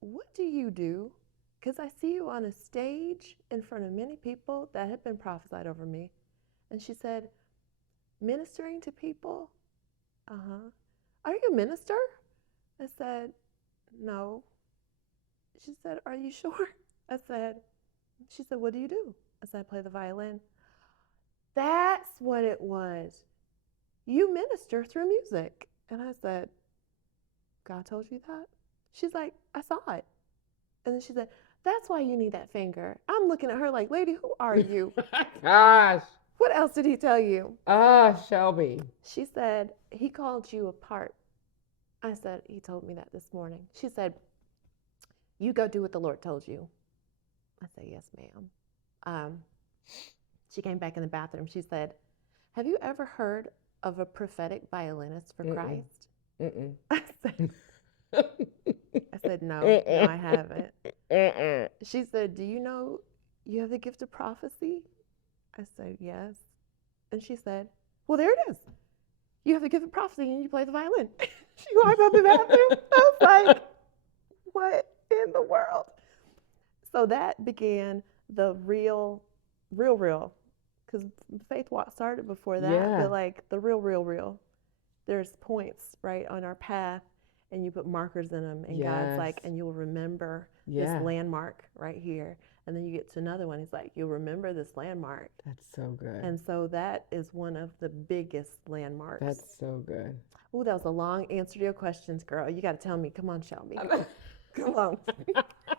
what do you do? Because I see you on a stage in front of many people that have been prophesied over me. And she said, ministering to people? Uh-huh. Are you a minister? I said, no. She said, are you sure? She said, what do you do? I said, I play the violin. That's what it was. You minister through music. And I said, God told you that? She's like, I saw it. And then she said, that's why you need that finger. I'm looking at her like, lady, who are you? Gosh. What else did he tell you? Shelby. She said, he called you apart. I said, he told me that this morning. She said, you go do what the Lord told you. I said, yes, ma'am. She came back in the bathroom. She said, have you ever heard of a prophetic violinist for Christ? I said, no, I haven't. She said, do you know you have the gift of prophecy? I said, yes. And she said, well, there it is. You have the gift of prophecy and you play the violin. She walked out the bathroom. I was like, what in the world? So that began the real, because Faith Walk started before that, but like the real. There's points, right, on our path, and you put markers in them, and God's like, and you'll remember this landmark right here. And then you get to another one. He's like, you'll remember this landmark. That's so good. And so that is one of the biggest landmarks. That's so good. Oh, that was a long answer to your questions, girl. You got to tell me. Come on, Shelby. Come on.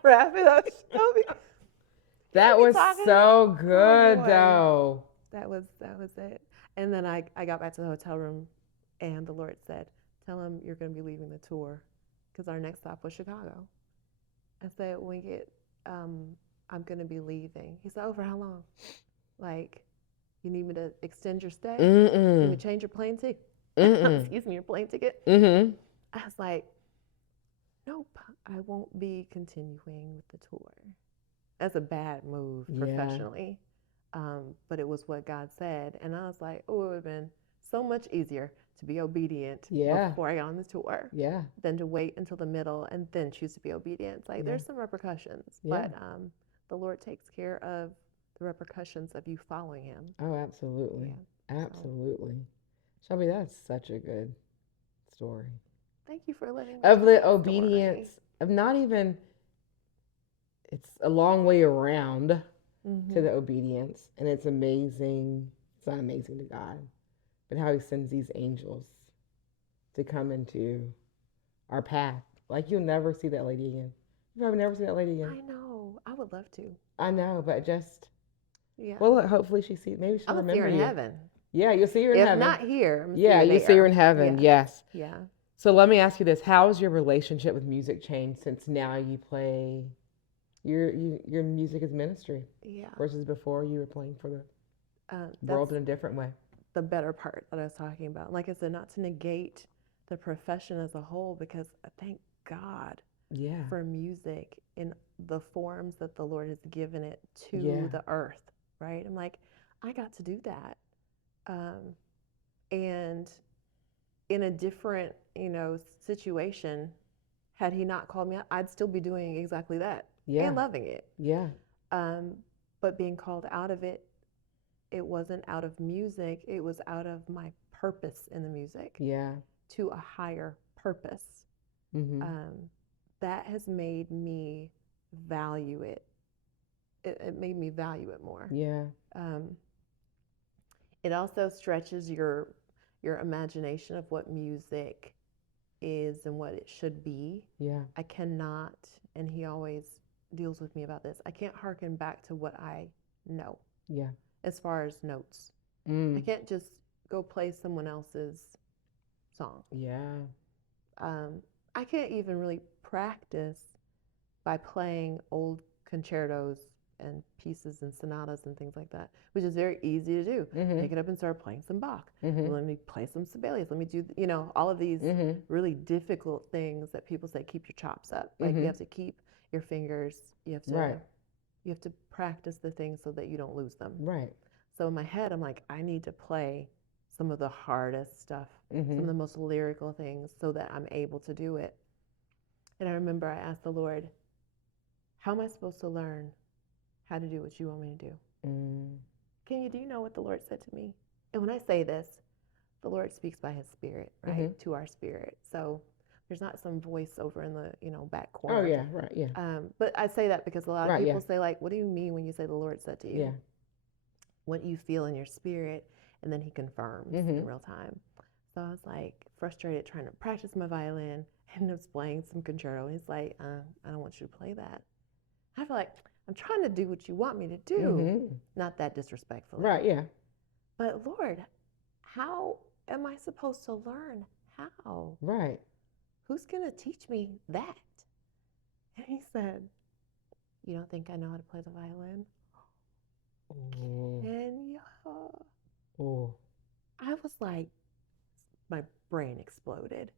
Wrap it up, Shelby. That was so good, though. That was it. And then I got back to the hotel room, and the Lord said, tell him you're going to be leaving the tour, because our next stop was Chicago. I said, I'm going to be leaving. He said, oh, for how long? Like, you need me to extend your stay? You need me to change your plane too? excuse me, your plane ticket. Mm-hmm. I was like, nope, I won't be continuing with the tour. That's a bad move professionally. But it was what God said. And I was like, oh, it would have been so much easier to be obedient before I got on the tour than to wait until the middle and then choose to be obedient. It's like there's some repercussions, but the Lord takes care of the repercussions of you following Him. Oh, absolutely. Absolutely. Shelby, that's such a good story. Thank you for letting me of tell the that obedience story. of not even, it's a long way around to the obedience, and it's amazing. It's not amazing to God, but how He sends these angels to come into our path. Like, you'll never see that lady again. You probably never see that lady again. I know. I would love to. I know, but just well, look, hopefully she sees. Maybe she'll remember you. I'll see her in heaven. Yeah, you'll see her in heaven. If not here, I'm you'll see her in heaven. Yes. Yeah. So let me ask you this: how has your relationship with music changed since now you play? Your music is ministry. Yeah. Versus before you were playing for the world in a different way. The better part that I was talking about. Like I said, not to negate the profession as a whole, because thank God for music in the forms that the Lord has given it to the earth, right? I'm like, I got to do that. And in a different, situation, had He not called me out, I'd still be doing exactly that and loving it. Yeah. But being called out of it, it wasn't out of music, it was out of my purpose in the music. Yeah. To a higher purpose. That has made me value it. It made me value it more. Yeah. It also stretches your imagination of what music is and what it should be. Yeah. I cannot, and He always deals with me about this, I can't hearken back to what I know. Yeah. As far as notes. I can't just go play someone else's song. Yeah. I can't even really practice by playing old concertos and pieces and sonatas and things like that, which is very easy to do. Pick it up and start playing some Bach. Let me play some Sibelius. Let me do, all of these really difficult things that people say, keep your chops up. Like you have to keep your fingers, you have to practice the things so that you don't lose them. Right. So in my head, I'm like, I need to play some of the hardest stuff, some of the most lyrical things so that I'm able to do it. And I remember I asked the Lord, how am I supposed to learn how to do what you want me to do? Do you know what the Lord said to me? And when I say this, the Lord speaks by His Spirit, right? To our spirit. So there's not some voice over in the, back corner. Oh, yeah, right, yeah. But I say that because a lot of people say, like, what do you mean when you say the Lord said to you? Yeah. What you feel in your spirit, and then He confirms in real time. So I was like frustrated trying to practice my violin and I was playing some concerto. And He's like, I don't want you to play that. I feel like I'm trying to do what you want me to do. Not that disrespectfully. Right, yeah. But Lord, how am I supposed to learn how? Right. Who's going to teach me that? And He said, you don't think I know how to play the violin? And I was like, my brain exploded.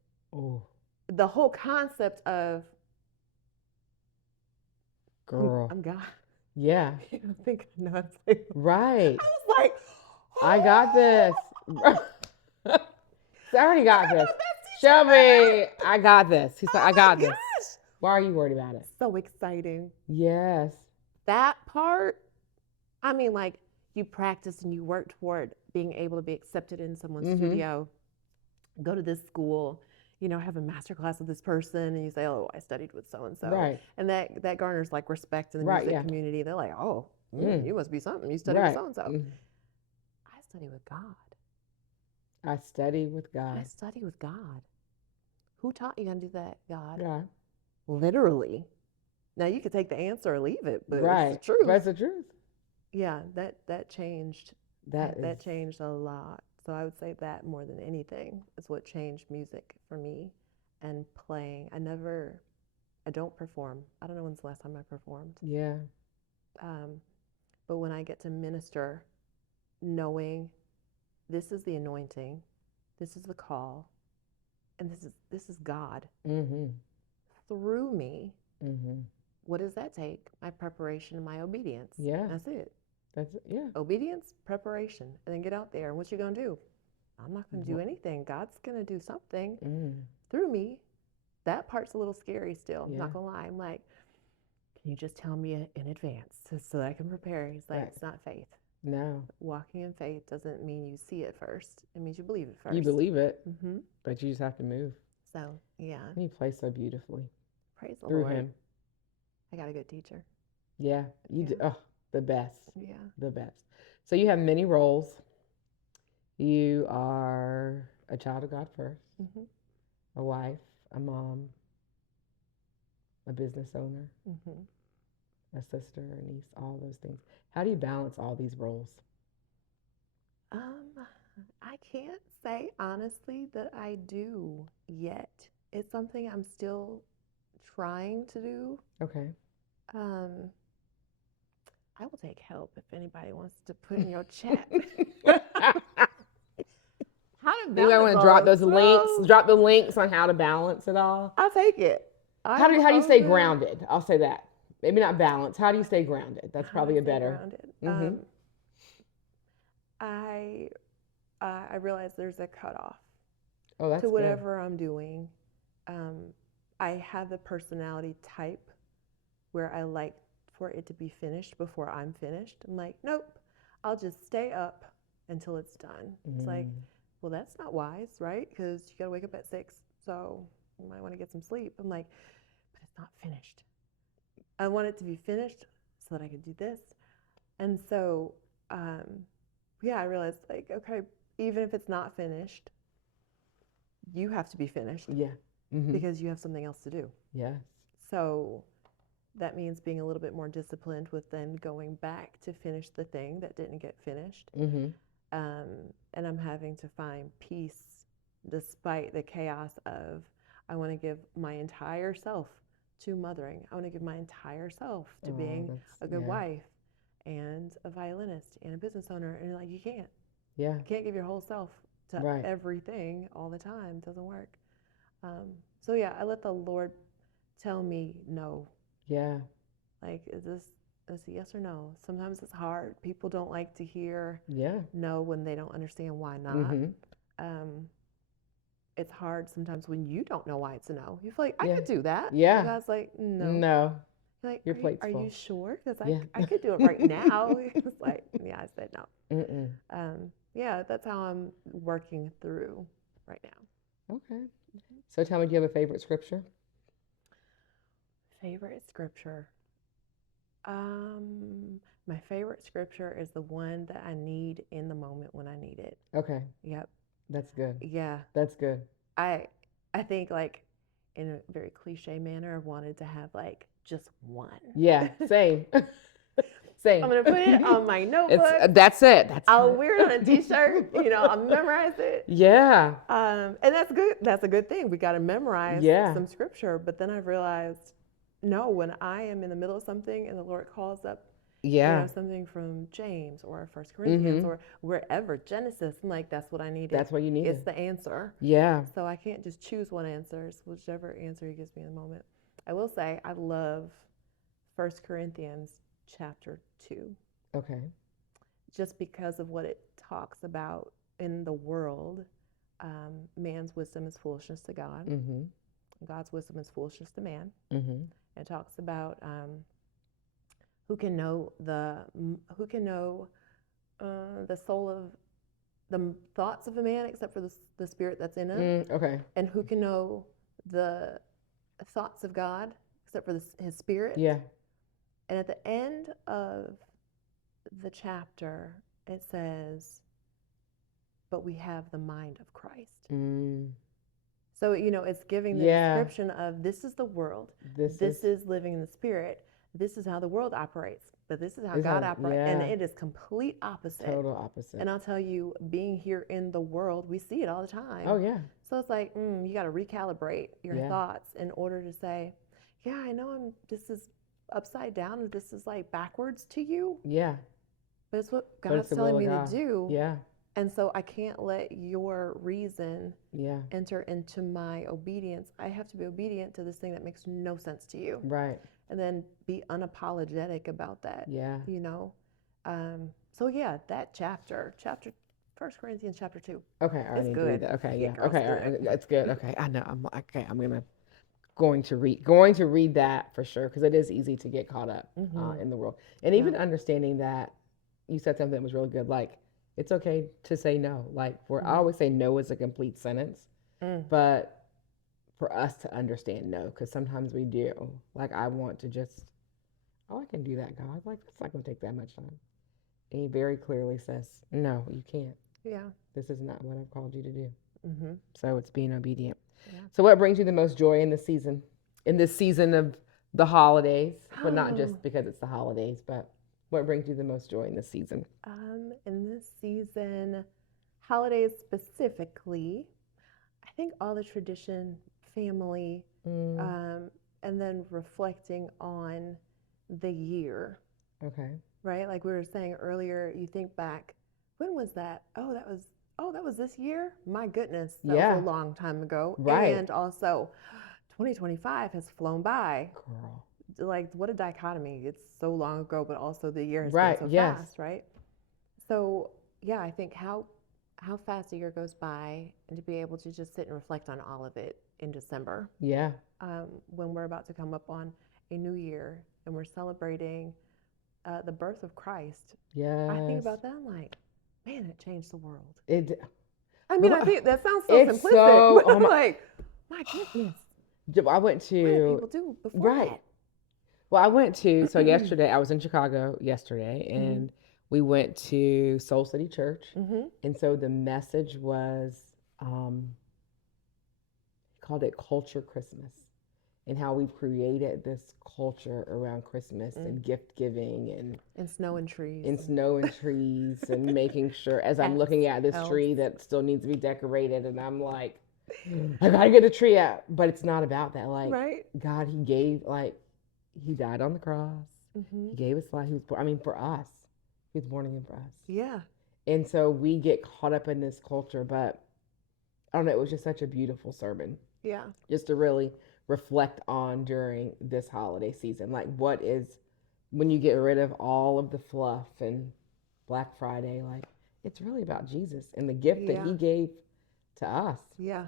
The whole concept of, girl, I'm God. Yeah. You don't think I know how to play? Right. I was like, I got this. I already got this. Shelby, I got this. He's like, I got this. Why are you worried about it? So exciting. Yes. That part, I mean, like, you practice and you work toward being able to be accepted in someone's studio, go to this school, have a master class with this person, and you say, oh, I studied with so-and-so. Right. And that garners, like, respect in the music community. They're like, oh, you must be something. You studied with so-and-so. I study with God. I study with God. I study with God. Who taught you how to do that, God? God. Literally. Now, you could take the answer or leave it, but right. It's the truth. But it's the truth. Yeah, that changed. That changed a lot. So I would say that more than anything is what changed music for me and playing. I don't perform. I don't know when's the last time I performed. Yeah. But when I get to minister, knowing this is the anointing, This is the call, and this is God Mm-hmm. through me. Mm-hmm. What does that take? My preparation and my obedience. Yeah. That's it. That's it. Yeah. Obedience, preparation, and then get out there. And what you gonna do? I'm not gonna do anything. God's gonna do something through me. That part's a little scary still. I'm not gonna lie. I'm like, can you just tell me in advance so that I can prepare? He's like, it's not faith. No. Walking in faith doesn't mean you see it first. It means you believe it first. You believe it, but you just have to move. So, yeah. And he plays so beautifully. Praise the through Lord. him. I got a good teacher. Yeah. You do. Oh, the best. Yeah. The best. So you have many roles. You are a child of God first, a wife, a mom, a business owner, a sister, a niece, all those things. How do you balance all these roles? I can't say honestly that I do yet. It's something I'm still trying to do. Okay. I will take help if anybody wants to put in your chat. How to balance you might want to drop those links, drop the links on how to balance it all. I'll take it. How do you stay grounded? I'll say that. Maybe not balance. How do you stay grounded? That's probably a better. Grounded. I realize there's a cutoff to whatever I'm doing. I have the personality type where I like for it to be finished before I'm finished. I'm like, nope, I'll just stay up until it's done. It's like, well, that's not wise, right? Because you got to wake up at 6, so you might want to get some sleep. I'm like, but it's not finished. I want it to be finished so that I can do this. And so, I realized, like, okay, even if it's not finished, you have to be finished. Yeah. Because you have something else to do. Yes. So that means being a little bit more disciplined with then going back to finish the thing that didn't get finished. And I'm having to find peace despite the chaos of, I want to give my entire self to mothering. I want to give my entire self to being a good wife and a violinist and a business owner. And you're like, you can't. Yeah. You can't give your whole self to everything all the time. It doesn't work. I let the Lord tell me no. Yeah. Like, is this a yes or no? Sometimes it's hard. People don't like to hear no when they don't understand why not. It's hard sometimes when you don't know why it's a no. You feel like, I could do that. Yeah. And God's like, no. No. You're like, your plate's are full. you sure? Because I could do it right now. It's like, I said no. That's how I'm working through right now. Okay. So tell me, do you have a favorite scripture? Favorite scripture? My favorite scripture is the one that I need in the moment when I need it. Okay. Yep. That's good. Yeah. That's good. I think, like, in a very cliche manner, I've wanted to have, like, just one. Yeah, same. Same. I'm going to put it on my notebook. That's it. I'll wear it on a t-shirt. I'll memorize it. Yeah. And that's good. That's a good thing. We got to memorize some scripture. But then I've realized, no, when I am in the middle of something and the Lord calls up something from James or 1 Corinthians or wherever, Genesis, I'm like, that's what I need. That's what you need. It's the answer. Yeah. So I can't just choose one answer. It's whichever answer he gives me in the moment. I will say I love 1 Corinthians chapter 2. Okay. Just because of what it talks about in the world. Man's wisdom is foolishness to God. God's wisdom is foolishness to man. It talks about who can know the soul of the thoughts of a man except for the spirit that's in him. Okay. And who can know the thoughts of God except for his spirit. Yeah. And at the end of the chapter, it says, but we have the mind of Christ. So, it's giving the description of, this is the world. This is living in the spirit. This is how the world operates. But this is how God operates. And it is complete opposite. Total opposite. And I'll tell you, being here in the world, we see it all the time. Oh, yeah. So it's like, you got to recalibrate your thoughts in order to say, I know this is upside down, or this is like backwards to you. Yeah. But it's what God's telling me to do. Yeah. And so I can't let your reason Yeah. enter into my obedience. I have to be obedient to this thing that makes no sense to you. Right. And then be unapologetic about that. Yeah. You know? So yeah, that chapter 1 Corinthians chapter 2. Okay, I already It's need to read good. that. Okay, Yeah, yeah. girl, it's Okay, all good. right. That's good. Okay, I know. I'm okay. I'm going to read that for sure because it is easy to get caught up in the world, and even understanding that you said something that was really good. Like it's okay to say no. Like I always say no is a complete sentence, but for us to understand no, because sometimes we do. Like I want to just, oh, I can do that, God. Like that's not going to take that much time. And he very clearly says, no, you can't. Yeah. This is not what I've called you to do. Mm-hmm. So it's being obedient. Yeah. So what brings you the most joy in this season? In this season of the holidays, but not just because it's the holidays, but what brings you the most joy in this season? In this season, holidays specifically, I think all the tradition, family, and then reflecting on the year. Okay. Right? Like we were saying earlier, you think back, when was that? Oh, that was this year? My goodness, that was a long time ago. Right. And also 2025 has flown by. Girl. Like what a dichotomy. It's so long ago, but also the year has Right. been so Yes. fast, right? So yeah, I think how fast a year goes by, and to be able to just sit and reflect on all of it in December. Yeah. When we're about to come up on a new year and we're celebrating the birth of Christ. Yes. I think about that. I'm like, man, it changed the world. I mean, I think that sounds so simplistic. So, but I'm like, my goodness. I went to. What did people do before that? Well, I went to, so yesterday, I was in Chicago yesterday, and we went to Soul City Church. And so the message was, called it Culture Christmas, and how we've created this culture around Christmas and gift giving and snow and trees. And making sure, as I'm looking at this tree that still needs to be decorated, and I'm like, I gotta get the tree out. But it's not about that. Like, right? God, he died on the cross. He gave his life. He was born, for us. He was born again for us. Yeah. And so we get caught up in this culture, but I don't know, it was just such a beautiful sermon. Yeah. Just to really reflect on during this holiday season. Like, what is, when you get rid of all of the fluff and Black Friday, like, it's really about Jesus and the gift that he gave to us. Yeah.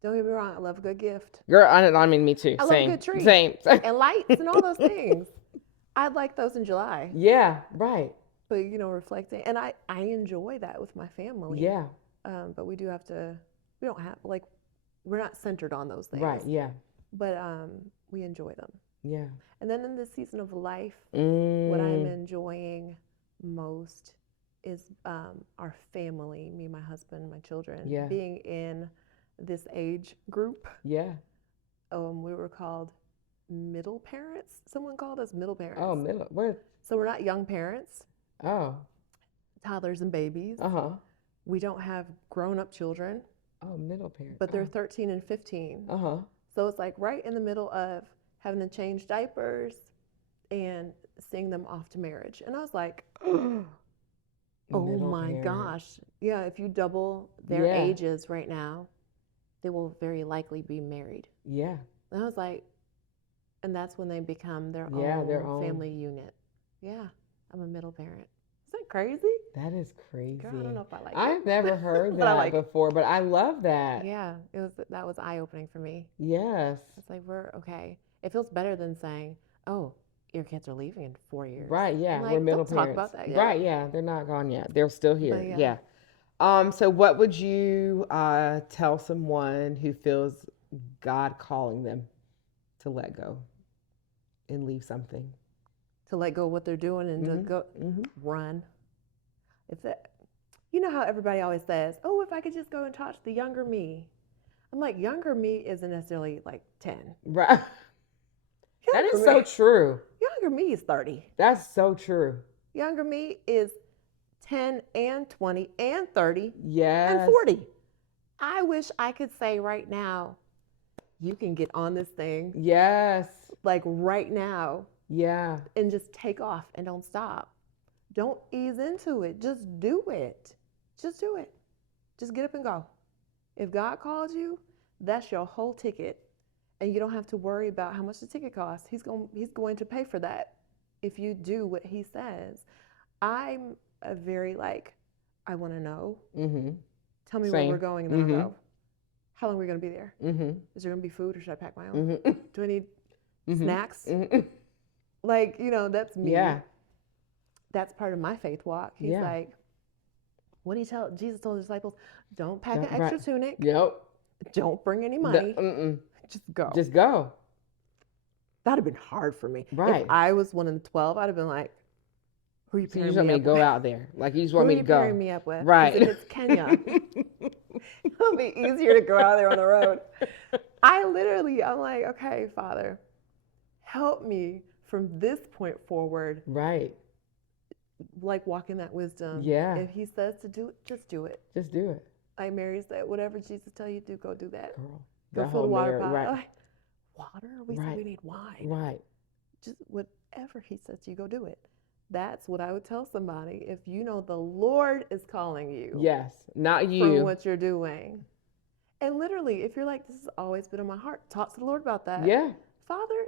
Don't get me wrong, I love a good gift. Girl, I mean, me too. I love a good tree. Same. And lights and all those things. I'd like those in July. Yeah, right. But, reflecting. And I enjoy that with my family. Yeah. But we don't have, like, we're not centered on those things. Right, yeah. But we enjoy them. Yeah. And then in this season of life, what I'm enjoying most is our family, me, my husband, my children, being in this age group. Yeah. We were called middle parents. Someone called us middle parents. Oh, middle. What? So we're not young parents. Oh. Toddlers and babies. Uh-huh. We don't have grown-up children. Oh, middle parents. But they're 13 and 15. Uh-huh. So it's like right in the middle of having to change diapers and seeing them off to marriage. And I was like, oh my gosh. Yeah, if you double their ages right now, they will very likely be married. Yeah. And I was like, and that's when they become their own family unit. Yeah, I'm a middle parent. Is that crazy? That is crazy. Girl, I don't know if I like it. I've never heard that before, but I love that. Yeah, that was eye-opening for me. Yes. It's like, we're okay. It feels better than saying, oh, your kids are leaving in 4 years. Right, yeah, like, we're middle don't parents. talk about that yet. Right, yeah, they're not gone yet. They're still here. But yeah. So what would you tell someone who feels God calling them to let go and leave something? To let go of what they're doing and to go run. You know how everybody always says, oh, if I could just go and talk to the younger me. I'm like, younger me isn't necessarily like 10. Right. That is so true. Younger me is 30. That's so true. Younger me is 10 and 20 and 30 and 40. I wish I could say right now, you can get on this thing. Yes. Like right now. Yeah. And just take off and don't stop. Don't ease into it. Just do it. just do it. Just get up and go. If God called you, that's your whole ticket. And you don't have to worry about how much the ticket costs. He's going to pay for that if you do what he says. I'm a very like, I want to know. Mm-hmm. Tell me where we're going and then I'll go. How long are we going to be there? Mm-hmm. Is there going to be food or should I pack my own? Mm-hmm. Do I need snacks? Mm-hmm. Like, you know, that's me. Yeah. That's part of my faith walk. He's like, what did Jesus told the disciples? Don't pack an extra tunic. Yep. Don't bring any money. Just go. Just go. That'd have been hard for me. Right. If I was one of the 12, I'd have been like, who are you pairing me up with? You just want me to go out there. Like, you just want me to go. Who are you pairing me up with? Right. If it's Kenya, it'll be easier to go out there on the road. I'm like, okay, Father, help me from this point forward. Right. Like, walk in that wisdom. Yeah. If he says to do it, just do it. Just do it. Like Mary said, whatever Jesus tell you to do, go do that. Girl. Go fill the water pot. Right. Like, water? We said we need wine. Right. Just whatever he says to you, go do it. That's what I would tell somebody. If you know the Lord is calling you. Yes, not you. From what you're doing. And literally, if you're like, this has always been on my heart, talk to the Lord about that. Yeah. Father,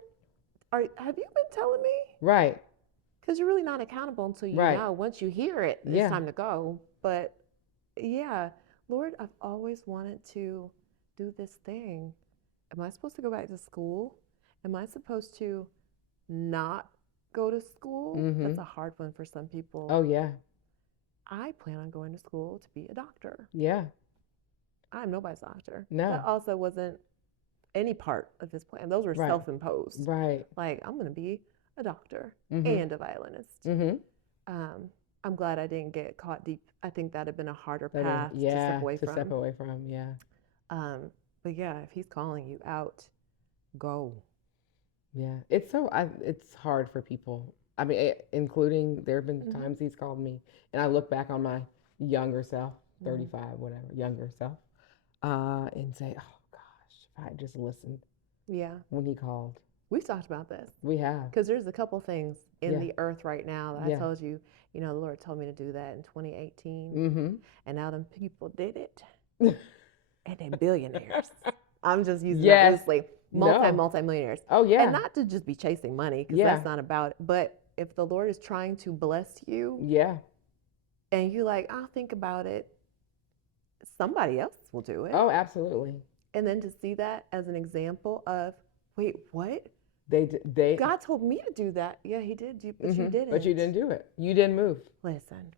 have you been telling me? Right. Because you're really not accountable until you know. Once you hear it, it's time to go. But yeah, Lord, I've always wanted to do this thing. Am I supposed to go back to school? Am I supposed to not go to school? Mm-hmm. That's a hard one for some people. Oh, yeah. I plan on going to school to be a doctor. Yeah. I'm nobody's doctor. No. That also wasn't any part of his plan. Those were self-imposed. Right. Like, I'm going to be a doctor and a violinist. Mm-hmm. I'm glad I didn't get caught deep. I think that'd have been a harder path to step away from. Yeah. But yeah, if he's calling you out, go. Yeah, it's hard for people. I mean, including there have been times he's called me, and I look back on my younger self, 35, whatever, younger self, and say, oh gosh, if I had just listened. Yeah. When he called. We've talked about this. We have. Because there's a couple things in the earth right now that I told you, the Lord told me to do that in 2018. Mm-hmm. And now them people did it. And they're billionaires. I'm just using that loosely. Multi-millionaires. Oh, yeah. And not to just be chasing money, because that's not about it. But if the Lord is trying to bless you, and you're like, I'll think about it, somebody else will do it. Oh, absolutely. And then to see that as an example of, wait, what? They God told me to do that. Yeah, he did. But you didn't. But you didn't do it. You didn't move. Listen,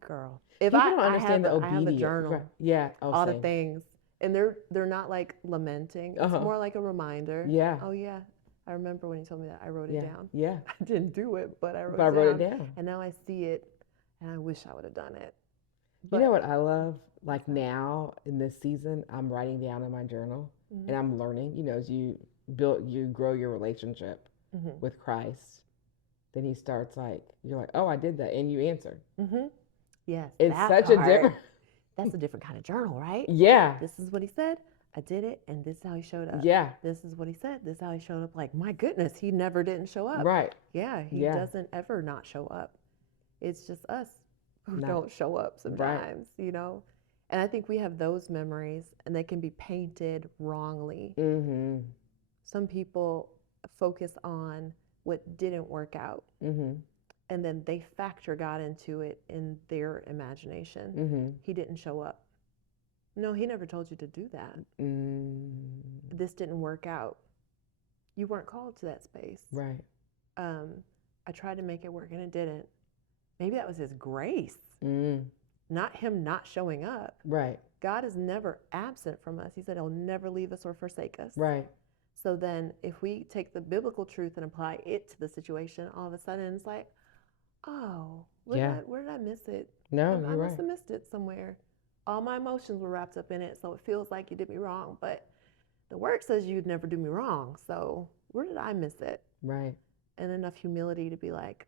girl. If I don't understand the obedience. I have a journal. Right. Yeah. All the things. And they're not like lamenting. It's more like a reminder. Yeah. Oh yeah. I remember when you told me that. I wrote it down. Yeah. I didn't do it, but I wrote it down. And now I see it, and I wish I would have done it. But, you know what I love? Like now in this season, I'm writing down in my journal, and I'm learning. As you grow your relationship with Christ. Then he starts you're like, oh, I did that, and you answer. Mm-hmm. Yes. It's such a different. That's a different kind of journal, right? Yeah. This is what he said. I did it, and this is how he showed up. Yeah. This is what he said. This is how he showed up. Like, my goodness, he never didn't show up. Right. Yeah, he doesn't ever not show up. It's just us who don't show up sometimes, And I think we have those memories, and they can be painted wrongly. Mm-hmm. Some people focus on what didn't work out. Mm-hmm. And then they factor God into it in their imagination. Mm-hmm. He didn't show up. No, he never told you to do that. This didn't work out. You weren't called to that space. Right. I tried to make it work and it didn't. Maybe that was his grace, not him not showing up. Right. God is never absent from us. He said he'll never leave us or forsake us. Right. So then if we take the biblical truth and apply it to the situation, all of a sudden it's like, oh, where did I miss it? No, I must have missed it somewhere. All my emotions were wrapped up in it, so it feels like you did me wrong. But the word says you'd never do me wrong, so where did I miss it? Right. And enough humility to be like,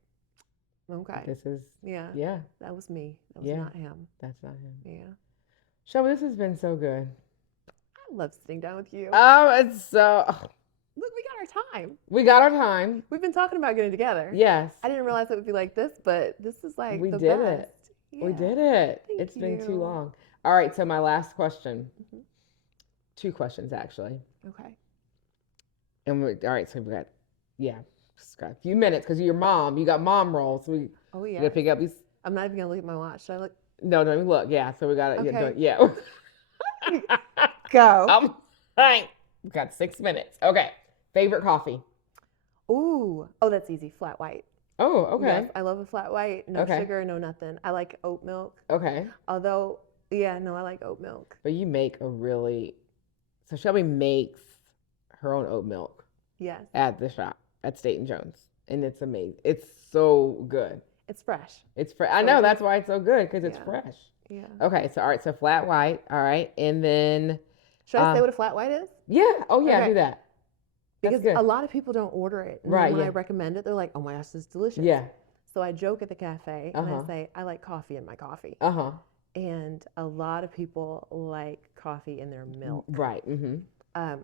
okay. This is, that was me. That was not him. That's not him. Yeah. Shelby, this has been so good. I love sitting down with you. Oh, it's so... Look, we got our time. We got our time. We've been talking about getting together. Yes. I didn't realize it would be like this, but this is like we the did best. it. Yeah. We did it. Thank It's been too you. long. All right, so my last question. Mhm. 2 questions actually. Okay. And all right, so we got, just got a few minutes because you're mom. You got mom roles. So we Oh yeah. gotta pick up these. I'm not even gonna look at my watch. Should I look? No, don't even look. Yeah, so we got to, Okay. yeah. Go. Right. We got 6 minutes. Okay. Favorite coffee? Ooh. Oh, that's easy. Flat white. Oh, okay. Yes, I love a flat white. No sugar, no nothing. I like oat milk. Okay. Although, yeah, no, I like oat milk. But you make so Shelby makes her own oat milk. Yes. At the shop at State and Jones, and it's amazing. It's so good. It's fresh. It's fresh. I know that's why it's so good because it's fresh. Yeah. Okay, so all right, so flat white. All right, and then should I say what a flat white is? Yeah. Oh yeah, do that. Because a lot of people don't order it. And when I recommend it, they're like, "Oh my gosh, this is delicious." Yeah. So I joke at the cafe and I say, "I like coffee in my coffee." And a lot of people like coffee in their milk. Right. Mm-hmm.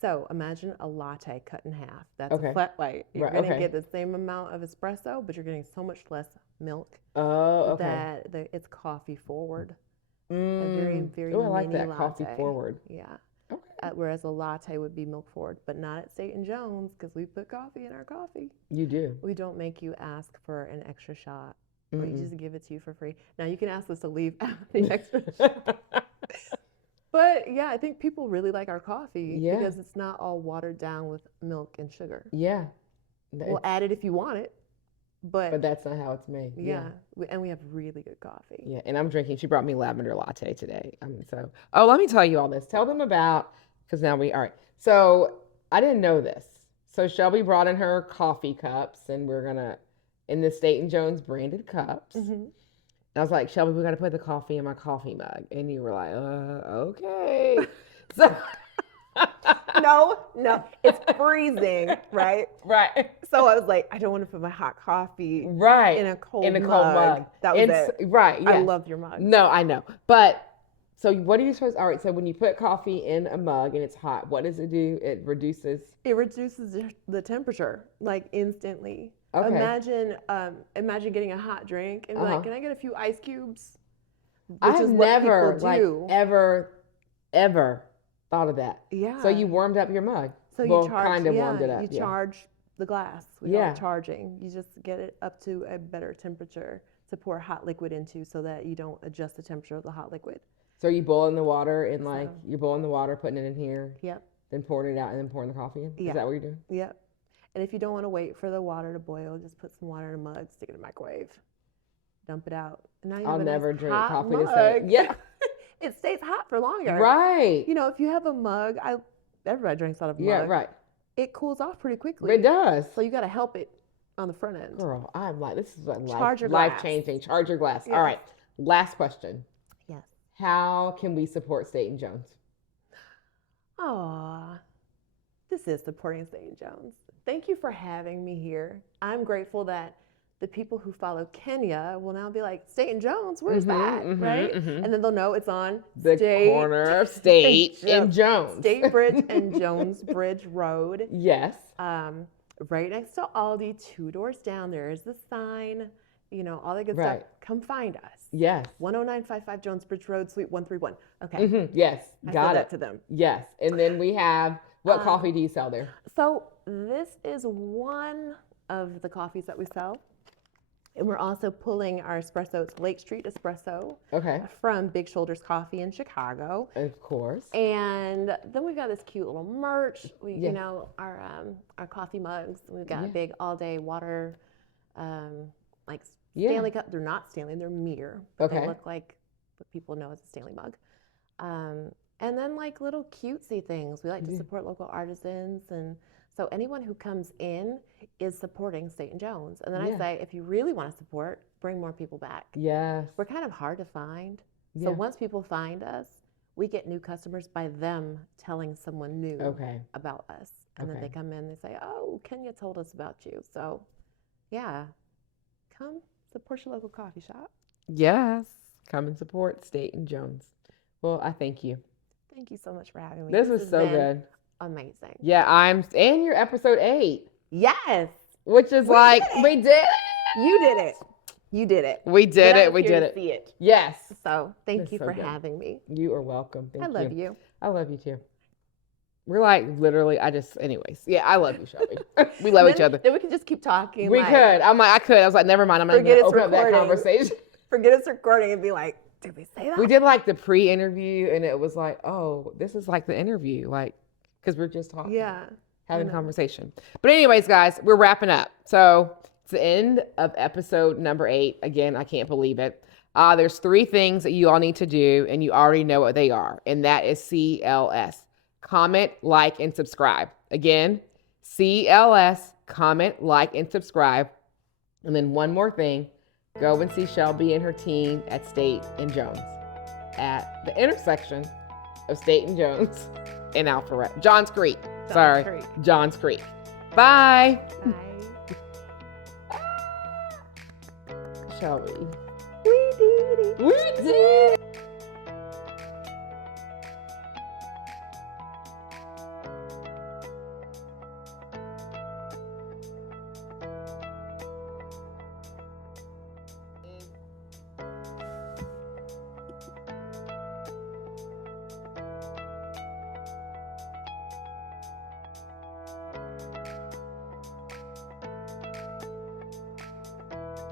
So imagine a latte cut in half. That's a flat white. You're going to get the same amount of espresso, but you're getting so much less milk that it's coffee forward. A very, very I like mini that, latte. coffee forward. Yeah. Okay. Whereas a latte would be milk forward, but not at State and Jones because we put coffee in our coffee. You do. We don't make you ask for an extra shot. We just give it to you for free. Now you can ask us to leave out the extra shot. But yeah, I think people really like our coffee because it's not all watered down with milk and sugar. Yeah. We'll add it if you want it, but that's not how it's made. Yeah. And we have really good coffee. Yeah, and I'm drinking. She brought me lavender latte today. Let me tell you all this. Tell them about, because now all right. So I didn't know this. So Shelby brought in her coffee cups, and we're gonna in the State and Jones branded cups. Mm-hmm. I was like, Shelby, we got to put the coffee in my coffee mug. And you were like, okay. So no, it's freezing, right? Right. So I was like, I don't want to put my hot coffee in a cold mug. That was it. Right, yeah. I love your mug. No, I know. But, so what are you supposed to, all right, so when you put coffee in a mug and it's hot, what does it do? It reduces the temperature, like instantly. Okay. Imagine getting a hot drink and like, can I get a few ice cubes? I have never ever thought of that. Yeah. So you warmed up your mug. So you kind of warmed it up. You charge the glass. We call it charging. You just get it up to a better temperature to pour hot liquid into, so that you don't adjust the temperature of the hot liquid. So you boiling the water and you're boiling the water, putting it in here. Yep. Then pouring it out and then pouring the coffee in. Is that what you're doing? Yep. And if you don't want to wait for the water to boil, just put some water in a mug, stick it in the microwave, dump it out. And now you have never drink coffee mug. the same. Yeah. It stays hot for longer. Right. You know, if you have a mug, everybody drinks out of a mug. Yeah, right. It cools off pretty quickly. It does. So you got to help it on the front end. Girl, I'm like, this is life-changing. Charge your glass. Yes. All right. Last question. Yes. How can we support State and Jones? Aw, this is supporting State and Jones. Thank you for having me here. I'm grateful that the people who follow Kenya will now be like, State and Jones, where's that? Right? Mm-hmm. And then they'll know it's on the corner of State and Jones. State Bridge and Jones Bridge Road. Yes. Right next to Aldi, 2 doors down, there is the sign, all that good stuff. Come find us. Yes. 10955 Jones Bridge Road, Suite 131. Okay. Mm-hmm. Yes. Got it. That to them. Yes. And then we have, what coffee do you sell there? So this is one of the coffees that we sell. And we're also pulling our espresso. It's Lake Street Espresso. Okay. From Big Shoulders Coffee in Chicago. Of course. And then we've got this cute little merch. Our coffee mugs. We've got big all-day water, Stanley cup. They're not Stanley. They're Mir. But they look like what people know as a Stanley mug. And then little cutesy things. We like to support local artisans, and so anyone who comes in is supporting State and Jones. And then I say, if you really want to support, bring more people back. Yes. We're kind of hard to find. Yeah. So once people find us, we get new customers by them telling someone new about us. And then they come in, they say, oh, Kenya told us about you. So yeah, come support your local coffee shop. Yes. Come and support State and Jones. Well, I thank you. Thank you so much for having me. This was so good. Amazing. Yeah, and you're episode 8. Yes. Which is we did it. You did it. You did it. We did But I it. was We here did to it. See it. Yes. So thank That's you so for good. having me. You are welcome. Thank you. I love you. I love you too. We're like literally, anyways. Yeah, I love you, Shelby. We love each other. Then we could just keep talking. We could. I could. I was like, never mind. I'm not even going to open up that conversation. Forget it's recording and be like, did we say that? We did like the pre-interview and it was like, oh, this is like the interview. Like, because we're just talking. Yeah. Having a conversation. But anyways, guys, we're wrapping up. So it's the end of episode number 8. Again, I can't believe it. There's 3 things that you all need to do, and you already know what they are. And that is CLS. Comment, like, and subscribe. Again, CLS, comment, like, and subscribe. And then one more thing, go and see Shelby and her team at State and Jones at the intersection of State and Jones in Alpharetta. Johns Creek. Johns Creek. Bye. Bye. Shelby. We did it. We did it.